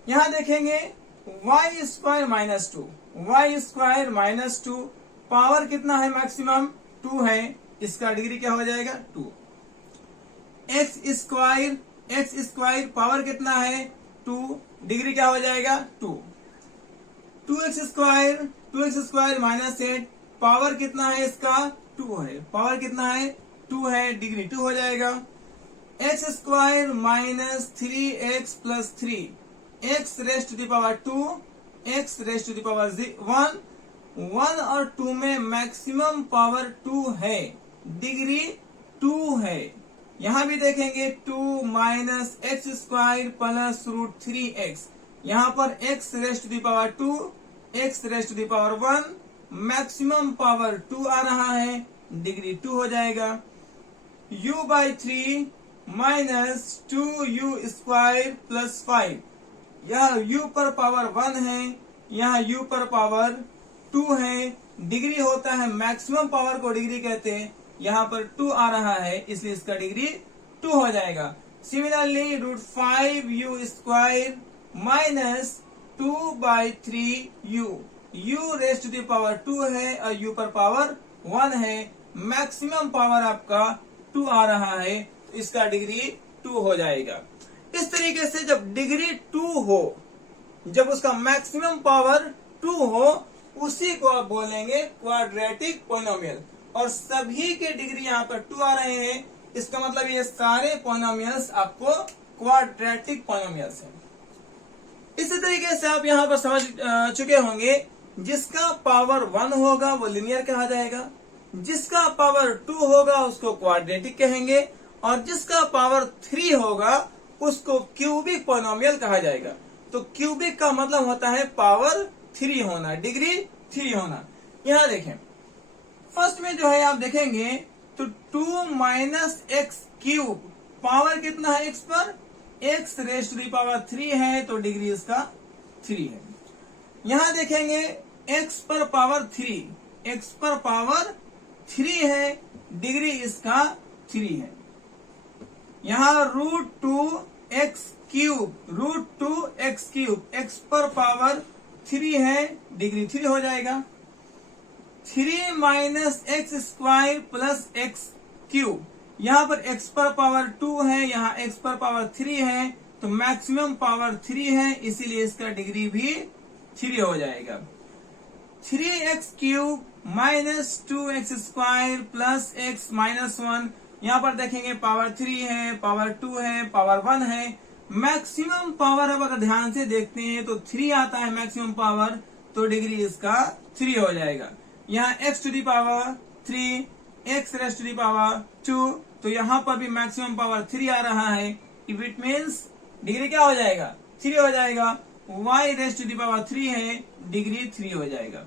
यहाँ देखेंगे y square minus two, y square minus two, power कितना है मैक्सिमम 2 है, इसका डिग्री क्या हो जाएगा 2। एक्स स्क्वायर पावर कितना है 2, डिग्री क्या हो जाएगा 2। 2x स्क्वायर माइनस 8, पावर कितना है इसका 2 है, पावर कितना है 2 है, डिग्री 2 हो जाएगा। X square minus 3x plus 3, x raised to the power 2, x raised to the power 1, 1 और 2 में मैक्सिमम पावर 2 है, डिग्री 2 है। यहां भी देखेंगे 2 minus x square plus root 3x, यहां पर x raised to the power 2, x raised to the power 1, maximum power 2 आ रहा है, डिग्री 2 हो जाएगा। u by 3 minus 2u square plus 5, यह u पर पावर 1 है, यहाँ u पर पावर 2 है, डिग्री होता है मैक्सिमम पावर को डिग्री कहते हैं, यहाँ पर 2 आ रहा है इसलिए इसका डिग्री 2 हो जाएगा। Similarly root 5u square minus 2 by 3u, u raised to the power 2 है और u पर पावर 1 है, मैक्सिमम पावर आपका 2 आ रहा है, तो इसका डिग्री 2 हो जाएगा। इस तरीके से जब डिग्री 2 हो, जब उसका मैक्सिमम पावर 2 हो, उसी को आप बोलेंगे क्वाड्रेटिक पोलिनोमियल। और सभी के डिग्री यहाँ पर 2 आ रहे हैं, इसका मतलब ये सारे पोलिनोमियल्स आपको क्वाड्रेटिक पोलिनोमियल्स हैं। इसी तरीके से आप यहाँ पर समझ चुके होंगे, जिसका पावर 1 होगा वो लिनियर कहा जाएगा, जिसका पावर 2 होगा उसको क्वाड्रेटिक कहेंगे, और जिसका पावर 3 होगा उसको क्यूबिक पोलिनोमियल कहा जाएगा। तो क्यूबिक का मतलब होता है पावर 3 होना, डिग्री 3 होना। यहां देखें, फर्स्ट में जो है आप देखेंगे तो 2 माइनस एक्स क्यूब, पावर कितना है x पर, x raised to the power 3 है, तो डिग्री इसका 3 है। यहां देखेंगे x पर पावर 3, x पर पावर 3 है, डिग्री इसका 3 है। यहां रूट 2 एक्स क्यूब, x पर पावर 3 है, डिग्री 3 हो जाएगा। 3 minus x square plus x cube, यहाँ पर x पर पावर 2 है, यहाँ x पर पावर 3 है, तो मैक्सिमम पावर 3 है, इसीलिए इसका डिग्री भी 3 हो जाएगा। 3x cube minus 2x square plus x minus 1, यहाँ पर देखेंगे पावर 3 है, पावर 2 है, पावर 1 है, मैक्सिमम पावर अब अगर ध्यान से देखते हैं तो 3 आता है मैक्सिमम पावर, तो डिग्री इसका 3 हो जाएगा। यहाँ x to the power 3, x raised to the power 2, तो यहाँ पर भी मैक्सिमम पावर 3 आ रहा है, इफ इट मीन्स डिग्री क्या हो जाएगा 3 हो जाएगा। y raised to the power 3 है, डिग्री 3 हो जाएगा।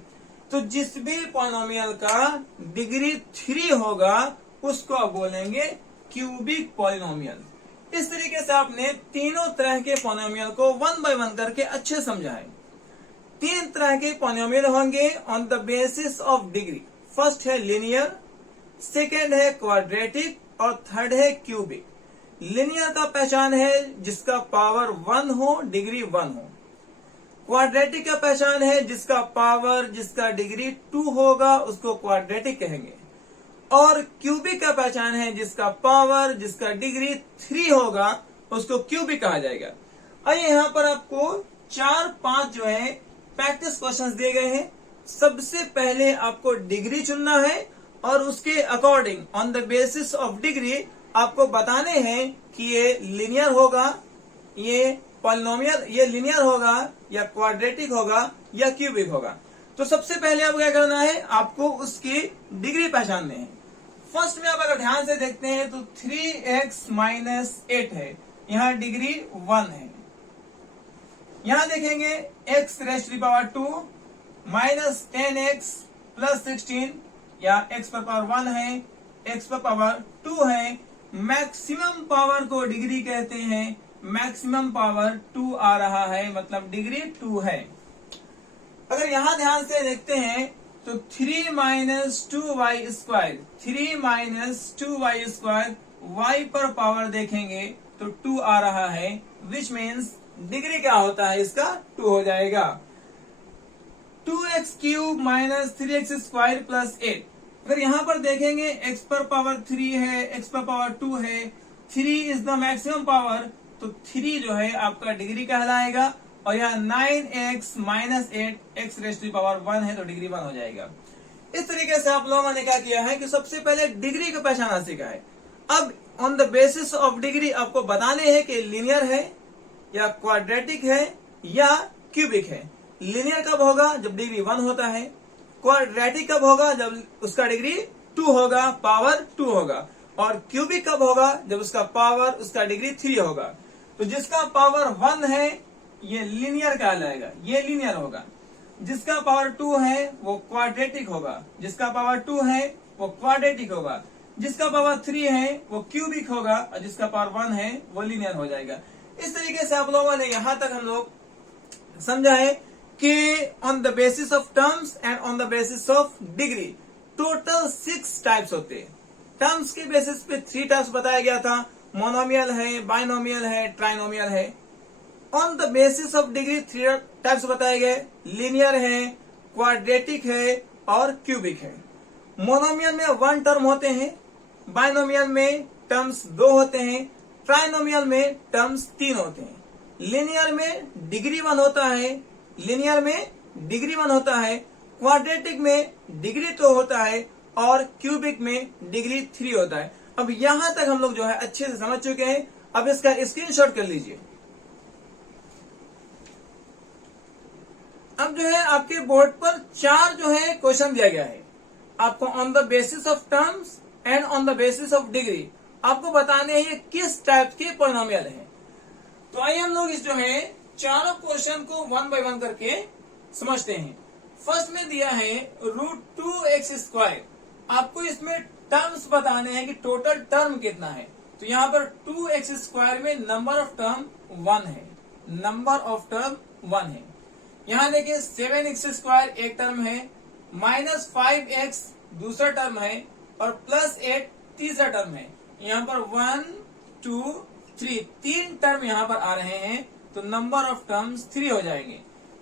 तो जिस भी पॉलिनोमियल का डिग्री 3 होगा उसको आप बोलेंगे क्यूबिक पॉलिनोमियल। इस तरीके से आपने तीनों तरह के पॉलिनोमियल को 1 बाय 1 करके अच्छे समझा है। 3 तरह के पॉलिनोमियल होंगे on the basis of degree. First है लिनियर, सेकेंड है क्वाड्रेटिक और थर्ड है क्यूबिक। लिनियर का पहचान है जिसका पावर 1 हो, डिग्री 1 हो। क्वाड्रेटिक का पहचान है जिसका पावर, जिसका डिग्री 2 होगा, उसको क्वाड्रेटिक कहेंगे। और क्यूबिक का पहचान है जिसका पावर, जिसका डिग्री 3 होगा, उसको क्यूबिक कहा जाएगा। आइए यहाँ पर आपको 4-5 जो है प्रैक्टिस क्वेश्चंस दिए गए हैं। सबसे पहले आपको डिग्री चुनना है और उसके according on the basis of degree आपको बताने हैं कि ये लिनियर होगा, ये पॉलिनोमियल, ये लिनियर होगा या क्वाड्रेटिक होगा या क्यूबिक होगा। तो सबसे पहले आपको क्या करना है, आपको उसकी डिग्री पहचानने हैं। फर्स्ट में आप अगर ध्यान से देखते हैं तो 3x माइनस 8 है, यहाँ डिग्री 1 है। यहां देखेंगे x raised to the power 2 minus 10x plus 16, या x पर पावर 1 है, x पर पावर 2 है। मैक्सिमम पावर को डिग्री कहते हैं, मैक्सिमम पावर 2 आ रहा है, मतलब डिग्री 2 है। अगर यहां ध्यान से देखते हैं तो 3 minus 2y square, 3 minus 2y square, y पर पावर देखेंगे तो 2 आ रहा है, विच मीन्स डिग्री क्या होता है इसका 2 हो जाएगा। 2x³ minus 3x² plus 8। अगर यहां पर देखेंगे x पर पावर 3 है, x पर पावर 2 है, 3 इज द मैक्सिमम पावर, तो 3 जो है आपका डिग्री कहलाएगा। और यहाँ 9x minus 8 x raise to power 1 है, तो डिग्री 1 हो जाएगा। इस तरीके से आप लोगों ने क्या किया है कि सबसे पहले डिग्री को पहचाना सीखा है। अब on the basis of degree आपको बताने हैं कि लीनियर है या क्वाड्रेटिक है या क्यूबिक है। लीनियर कब होगा? जब डिग्री 1 होता है। क्वाड्रेटिक कब होगा? जब उसका डिग्री 2 होगा, पावर 2 होगा। और क्यूबिक कब होगा? जब उसका पावर, उसका डिग्री 3 होगा। तो जिसका पावर 1 है ये लीनियर कहलाएगा, ये लीनियर होगा। जिसका पावर 2 है वो क्वाड्रेटिक होगा, जिसका पावर 2 है वो क्वाड्रेटिक होगा, जिसका पावर 3 है वो क्यूबिक होगा, और जिसका पावर 1 है वो लीनियर हो जाएगा। इस तरीके से आप लोगों ने यहां तक हम लोग समझा है कि on the basis of terms and on the basis of degree total 6 types होते हैं। टर्म्स के बेसिस पे 3 टाइप्स बताया गया था, मोनोमियल है, बाइनोमियल है, ट्राइनोमियल है। On the basis of degree 3 types बताए गए, लीनियर है, क्वाड्रेटिक है और क्यूबिक है। मोनोमियल में 1 टर्म होते हैं, बाइनोमियल में टर्म्स 2 होते हैं, ट्राइनोमियल में टर्म्स 3 होते हैं। लीनियर में डिग्री 1 होता है, लीनियर में डिग्री 1 होता है, क्वाड्रेटिक में डिग्री 2 होता है और क्यूबिक में डिग्री 3 होता है। अब यहां तक हम लोग जो है अच्छे से समझ चुके हैं। अब इसका स्क्रीनशॉट कर लीजिए। अब जो है आपके बोर्ड पर 4 जो है क्वेश्चन दिया गया है। आपको on the basis of terms and on the basis of degree आपको बताने हैं किस टाइप के पॉलिनोमियल हैं। तो आइए हम लोग इस जो है चारों क्वेश्चन को 1 बाय 1 करके समझते हैं। फर्स्ट में दिया है √2x²। आपको इसमें टर्म्स बताने हैं कि टोटल टर्म कितना है। तो यहाँ पर 2x² में नंबर ऑफ टर्म 1 है, नंबर ऑफ टर्म 1 है। यहाँ देखिए 7x² एक टर्म है, -5x दूसरा टर्म है और +8 तीसरा टर्म है। यहाँ पर 1, 2, 3 3 टर्म यहाँ पर आ रहे हैं, तो नंबर ऑफ टर्म्स 3 हो जाएंगे।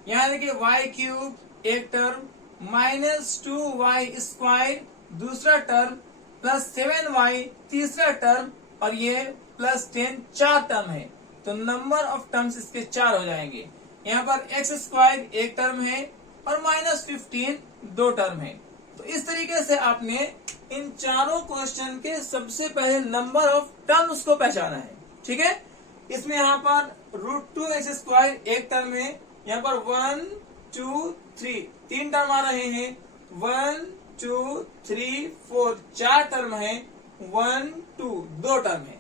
यहाँ देखिए y³ एक टर्म, -2y² दूसरा टर्म, +7y तीसरा टर्म और ये +10 4 टर्म है, तो नंबर ऑफ टर्म्स इसके 4 हो जाएंगे। यहाँ पर x² एक टर्म है और -15 2 टर्म है। तो इस तरीके से आपने इन चारों क्वेश्चन के सबसे पहले नंबर ऑफ टर्म्स को पहचाना है। ठीक है, इसमें यहाँ पर √2x² एक टर्म है, यहाँ पर 1, 2, 3 3 टर्म आ रहे हैं, 1, 2, 3, 4 4 टर्म है, 1, 2 2 टर्म है।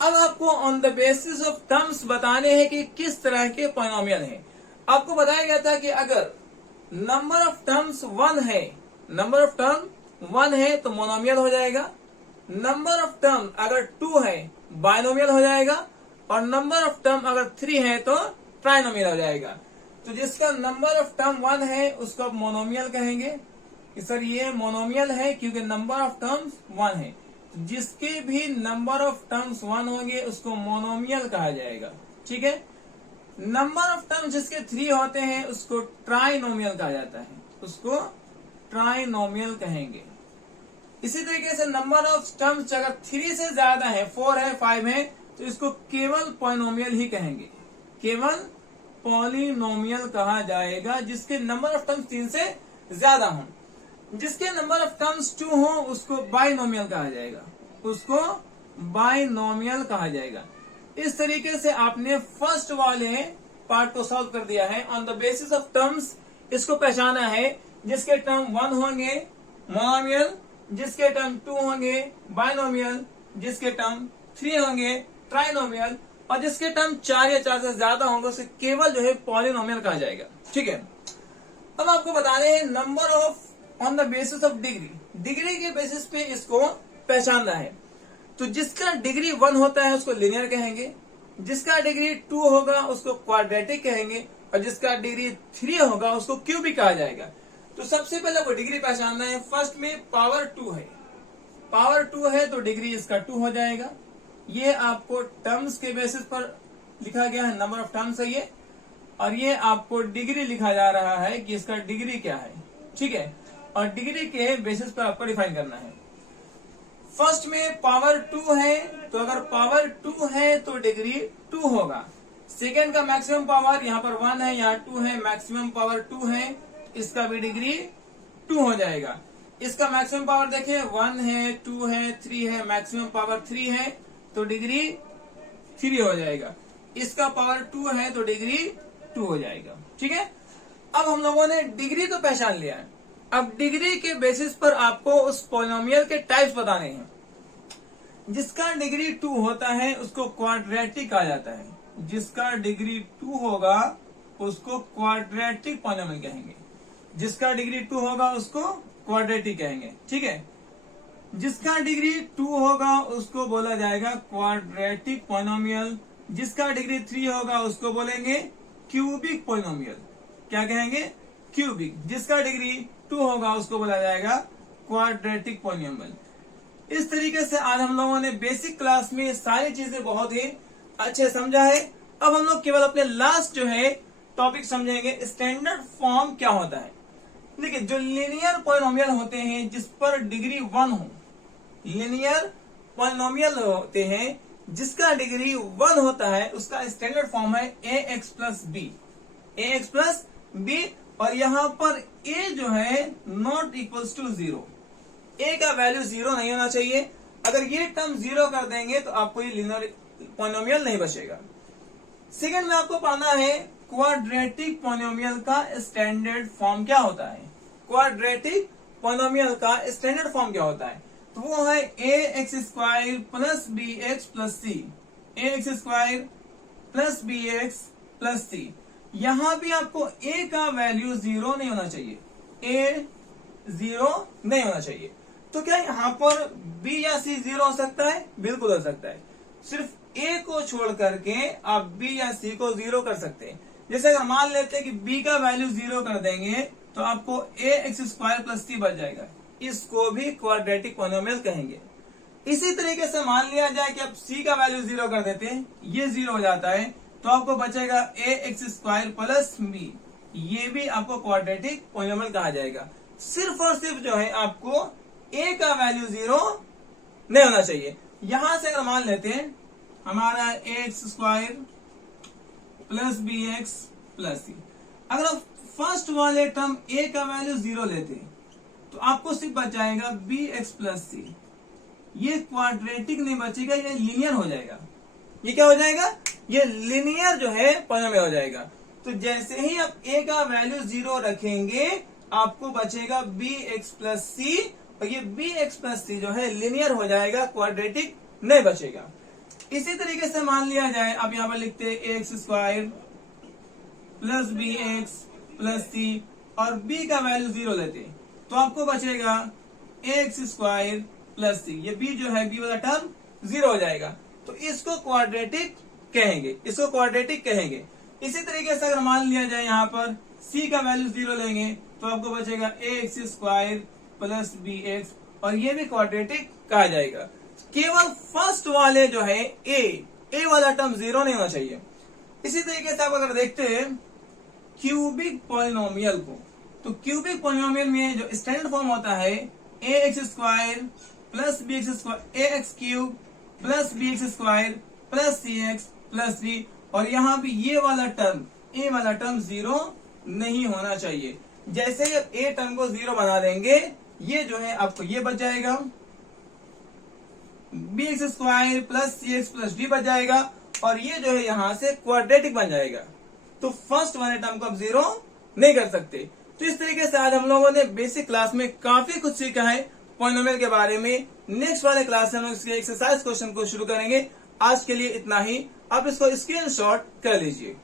अब आपको on the basis of terms बताने हैं कि किस तरह के पॉलिनोमियल हैं। आपको बताया गया था कि अगर नंबर ऑफ टर्म्स 1 है, नंबर ऑफ टर्म 1 है तो मोनोमियल हो जाएगा। नंबर ऑफ टर्म अगर 2 है बाइनोमियल हो जाएगा, और नंबर ऑफ टर्म अगर 3 है तो ट्राइनोमियल हो जाएगा। तो जिसका नंबर ऑफ टर्म 1 है उसको आप मोनोमियल कहेंगे कि सर ये मोनोमियल है क्योंकि नंबर ऑफ टर्म्स 1 है। जिसके भी नंबर ऑफ टर्म्स 1 होंगे उसको मोनोमियल कहा जाएगा। ठीक है, नंबर ऑफ टर्म्स जिसके 3 होते हैं उसको ट्राइनोमियल कहा जाता है, उसको ट्राइनोमियल कहेंगे। इसी तरीके से नंबर ऑफ टर्म्स अगर 3 से ज्यादा है, 4 है, 5 है, तो इसको केवल पॉलिनोमियल ही कहेंगे, केवल पॉलिनोमियल कहा जाएगा जिसके नंबर ऑफ टर्म्स 3 से ज्यादा हों। जिसके नंबर ऑफ टर्म्स 2 हो उसको बाइनोमियल कहा जाएगा, उसको बाइनोमियल कहा जाएगा। इस तरीके से आपने फर्स्ट वाले पार्ट को सॉल्व कर दिया है। On the basis of terms इसको पहचाना है, जिसके टर्म 1 होंगे मोनोमियल, जिसके टर्म 2 होंगे बाइनोमियल, जिसके टर्म 3 होंगे ट्राइनोमियल, और जिसके टर्म 4 या 4 से ज्यादा होंगे उसे केवल जो है पॉलिनोमियल कहा जाएगा। ठीक है, अब आपको बताने हैं number of on the basis of degree. Degree के बेसिस पे इसको पहचानना है। तो जिसका डिग्री 1 होता है उसको लीनियर कहेंगे, जिसका डिग्री 2 होगा उसको क्वाड्रेटिक कहेंगे, और जिसका डिग्री 3 होगा उसको क्यूबिक कहा जाएगा। तो सबसे पहले वो डिग्री पहचानना है। फर्स्ट में पावर 2 है, पावर 2 है तो डिग्री इसका 2 हो जाएगा। ये आपको टर्म्स के बेसिस पर लिखा गया है, नंबर ऑफ टर्म्स है ये, और ये आपको डिग्री लिखा जा रहा है कि इसका डिग्री क्या है, ठीक है। और डिग्री के बेसिस पर आपको डिफाइन करना है। फर्स्ट में पावर 2 है, तो अगर पावर 2 है तो डिग्री 2 होगा। सेकेंड का मैक्सिमम पावर यहाँ पर 1 है, यहाँ 2 है, मैक्सिमम पावर 2 है, इसका भी डिग्री 2 हो जाएगा। इसका मैक्सिमम पावर देखिए 1 है, 2 है, 3 है, मैक्सिमम पावर 3 है तो डिग्री 3 हो जाएगा। इसका पावर 2 है तो डिग्री 2 हो जाएगा, ठीक है। अब हम लोगों ने डिग्री तो पहचान लिया है, अब डिग्री के बेसिस पर आपको उस पॉलिनोमियल के टाइप्स बताने हैं। जिसका डिग्री 2 होता है उसको क्वाड्रेटिक कहा जाता है। जिसका डिग्री 2 होगा उसको क्वाड्रेटिक पॉलिनोमियल कहेंगे। जिसका डिग्री 2 होगा उसको क्वाड्रेटिक कहेंगे, ठीक है। जिसका डिग्री 2 होगा उसको बोला जाएगा क्वाड्रेटिक पॉलिनोमियल। जिसका डिग्री 3 होगा उसको बोलेंगे क्यूबिक पॉलिनोमियल। क्या कहेंगे? क्यूबिक। जिसका डिग्री 2 होगा उसको बोला जाएगा क्वाड्रेटिक पॉलिनोमियल। इस तरीके से आज हम लोगों ने बेसिक क्लास में सारी चीजें बहुत ही अच्छे समझा है। अब हम लोग केवल अपने लास्ट जो है टॉपिक समझेंगे, स्टैंडर्ड फॉर्म क्या होता है। देखिए, जो लीनियर पॉलिनोमियल होते हैं जिस पर डिग्री 1 हो, लीनियर पॉलिनोमियल होते हैं जिसका डिग्री 1 होता है, उसका स्टैंडर्ड फॉर्म है ax plus b. ax plus b, और यहाँ पर a जो है नॉट इक्वल्स टू 0। a का वैल्यू 0 नहीं होना चाहिए। अगर ये टर्म 0 कर देंगे तो आपको ये लीनियर पॉलिनोमियल नहीं बचेगा। सेकंड में आपको पढ़ना है क्वाड्रेटिक पॉलिनोमियल का स्टैंडर्ड फॉर्म क्या होता है। क्वाड्रेटिक पॉलिनोमियल का स्टैंडर्ड फॉर्म क्या होता है, तो वो है ax square plus b x plus c. ax square plus b x plus c. यहां भी आपको a का वैल्यू 0 नहीं होना चाहिए, a 0 नहीं होना चाहिए। तो क्या यहाँ पर b या c 0 हो सकता है? बिल्कुल हो सकता है। सिर्फ a को छोड़ करके आप b या c को 0 कर सकते हैं। जैसे अगर मान लेते हैं कि b का वैल्यू 0 कर देंगे तो आपको ax स्क्वायर प्लस सी बच जाएगा। इसको भी क्वाड्रेटिक पॉलिनोमियल कहेंगे। इसी तरीके से मान लिया जाए कि आप c का वैल्यू 0 कर देते हैं, ये 0 हो जाता है, तो आपको बचेगा ax स्क्वायर प्लस b। ये भी आपको क्वाड्रेटिक पॉलिनोमियल कहा जाएगा। सिर्फ और सिर्फ जो है आपको a का वैल्यू 0 नहीं होना चाहिए। यहां से अगर मान लेते हैं हमारा ax square plus b x plus c, अगर आप फर्स्ट वाले टर्म a का वैल्यू 0 लेते हैं तो आपको सिर्फ बच जाएगा बी एक्स प्लस सी। ये क्वाड्रेटिक नहीं बचेगा, ये लीनियर हो जाएगा। ये क्या हो जाएगा? ये लीनियर जो है पॉलिनोमियल हो जाएगा। तो जैसे ही आप a का वैल्यू 0 रखेंगे आपको बचेगा बी एक्स प्लस सी, और ये बी एक्स प्लस सी जो है लीनियर हो जाएगा, क्वाड्रेटिक नहीं बचेगा। इसी तरीके से मान लिया जाए, अब यहाँ पर लिखते हैं x square plus b x plus c, और b का वैल्यू 0 लेते हैं तो आपको बचेगा एक्स स्क्वायर प्लस सी। ये b जो है, b वाला टर्म 0 हो जाएगा, तो इसको क्वाड्रेटिक कहेंगे, इसको क्वाड्रेटिक कहेंगे। इसी तरीके से अगर मान लिया जाए यहाँ पर c का वैल्यू 0 लेंगे तो आपको बचेगा x square plus b x, और ये भी क्वाड्रेटिक कहा जाएगा। केवल फर्स्ट वाले जो है a वाला टर्म 0 नहीं होना चाहिए। इसी तरीके से आप अगर देखते हैं क्यूबिक पॉलिनोमियल को, तो क्यूबिक पॉलिनोमियल में जो स्टैंडर्ड फॉर्म होता है ax square plus b x square, ax cube plus b x square plus c x plus b, और यहाँ भी ये वाला टर्म a वाला टर्म 0 नहीं होना चाहिए। जैसे ही आप a टर्म को 0 बना देंगे, ये जो है आपको ये बच जाएगा B x square plus c x plus D बच जाएगा, और ये जो है यहाँ से क्वाड्रेटिक बन जाएगा। तो फर्स्ट वाले टर्म को आप 0 नहीं कर सकते। तो इस तरीके से आज हम लोगों ने बेसिक क्लास में काफी कुछ सीखा है पॉलिनोमियल के बारे में। नेक्स्ट वाले क्लास में हम इसके एक्सरसाइज क्वेश्चन को शुरू करेंगे। आज के लिए इतना ही, आप इसको स्क्रीनशॉट कर लीजिए।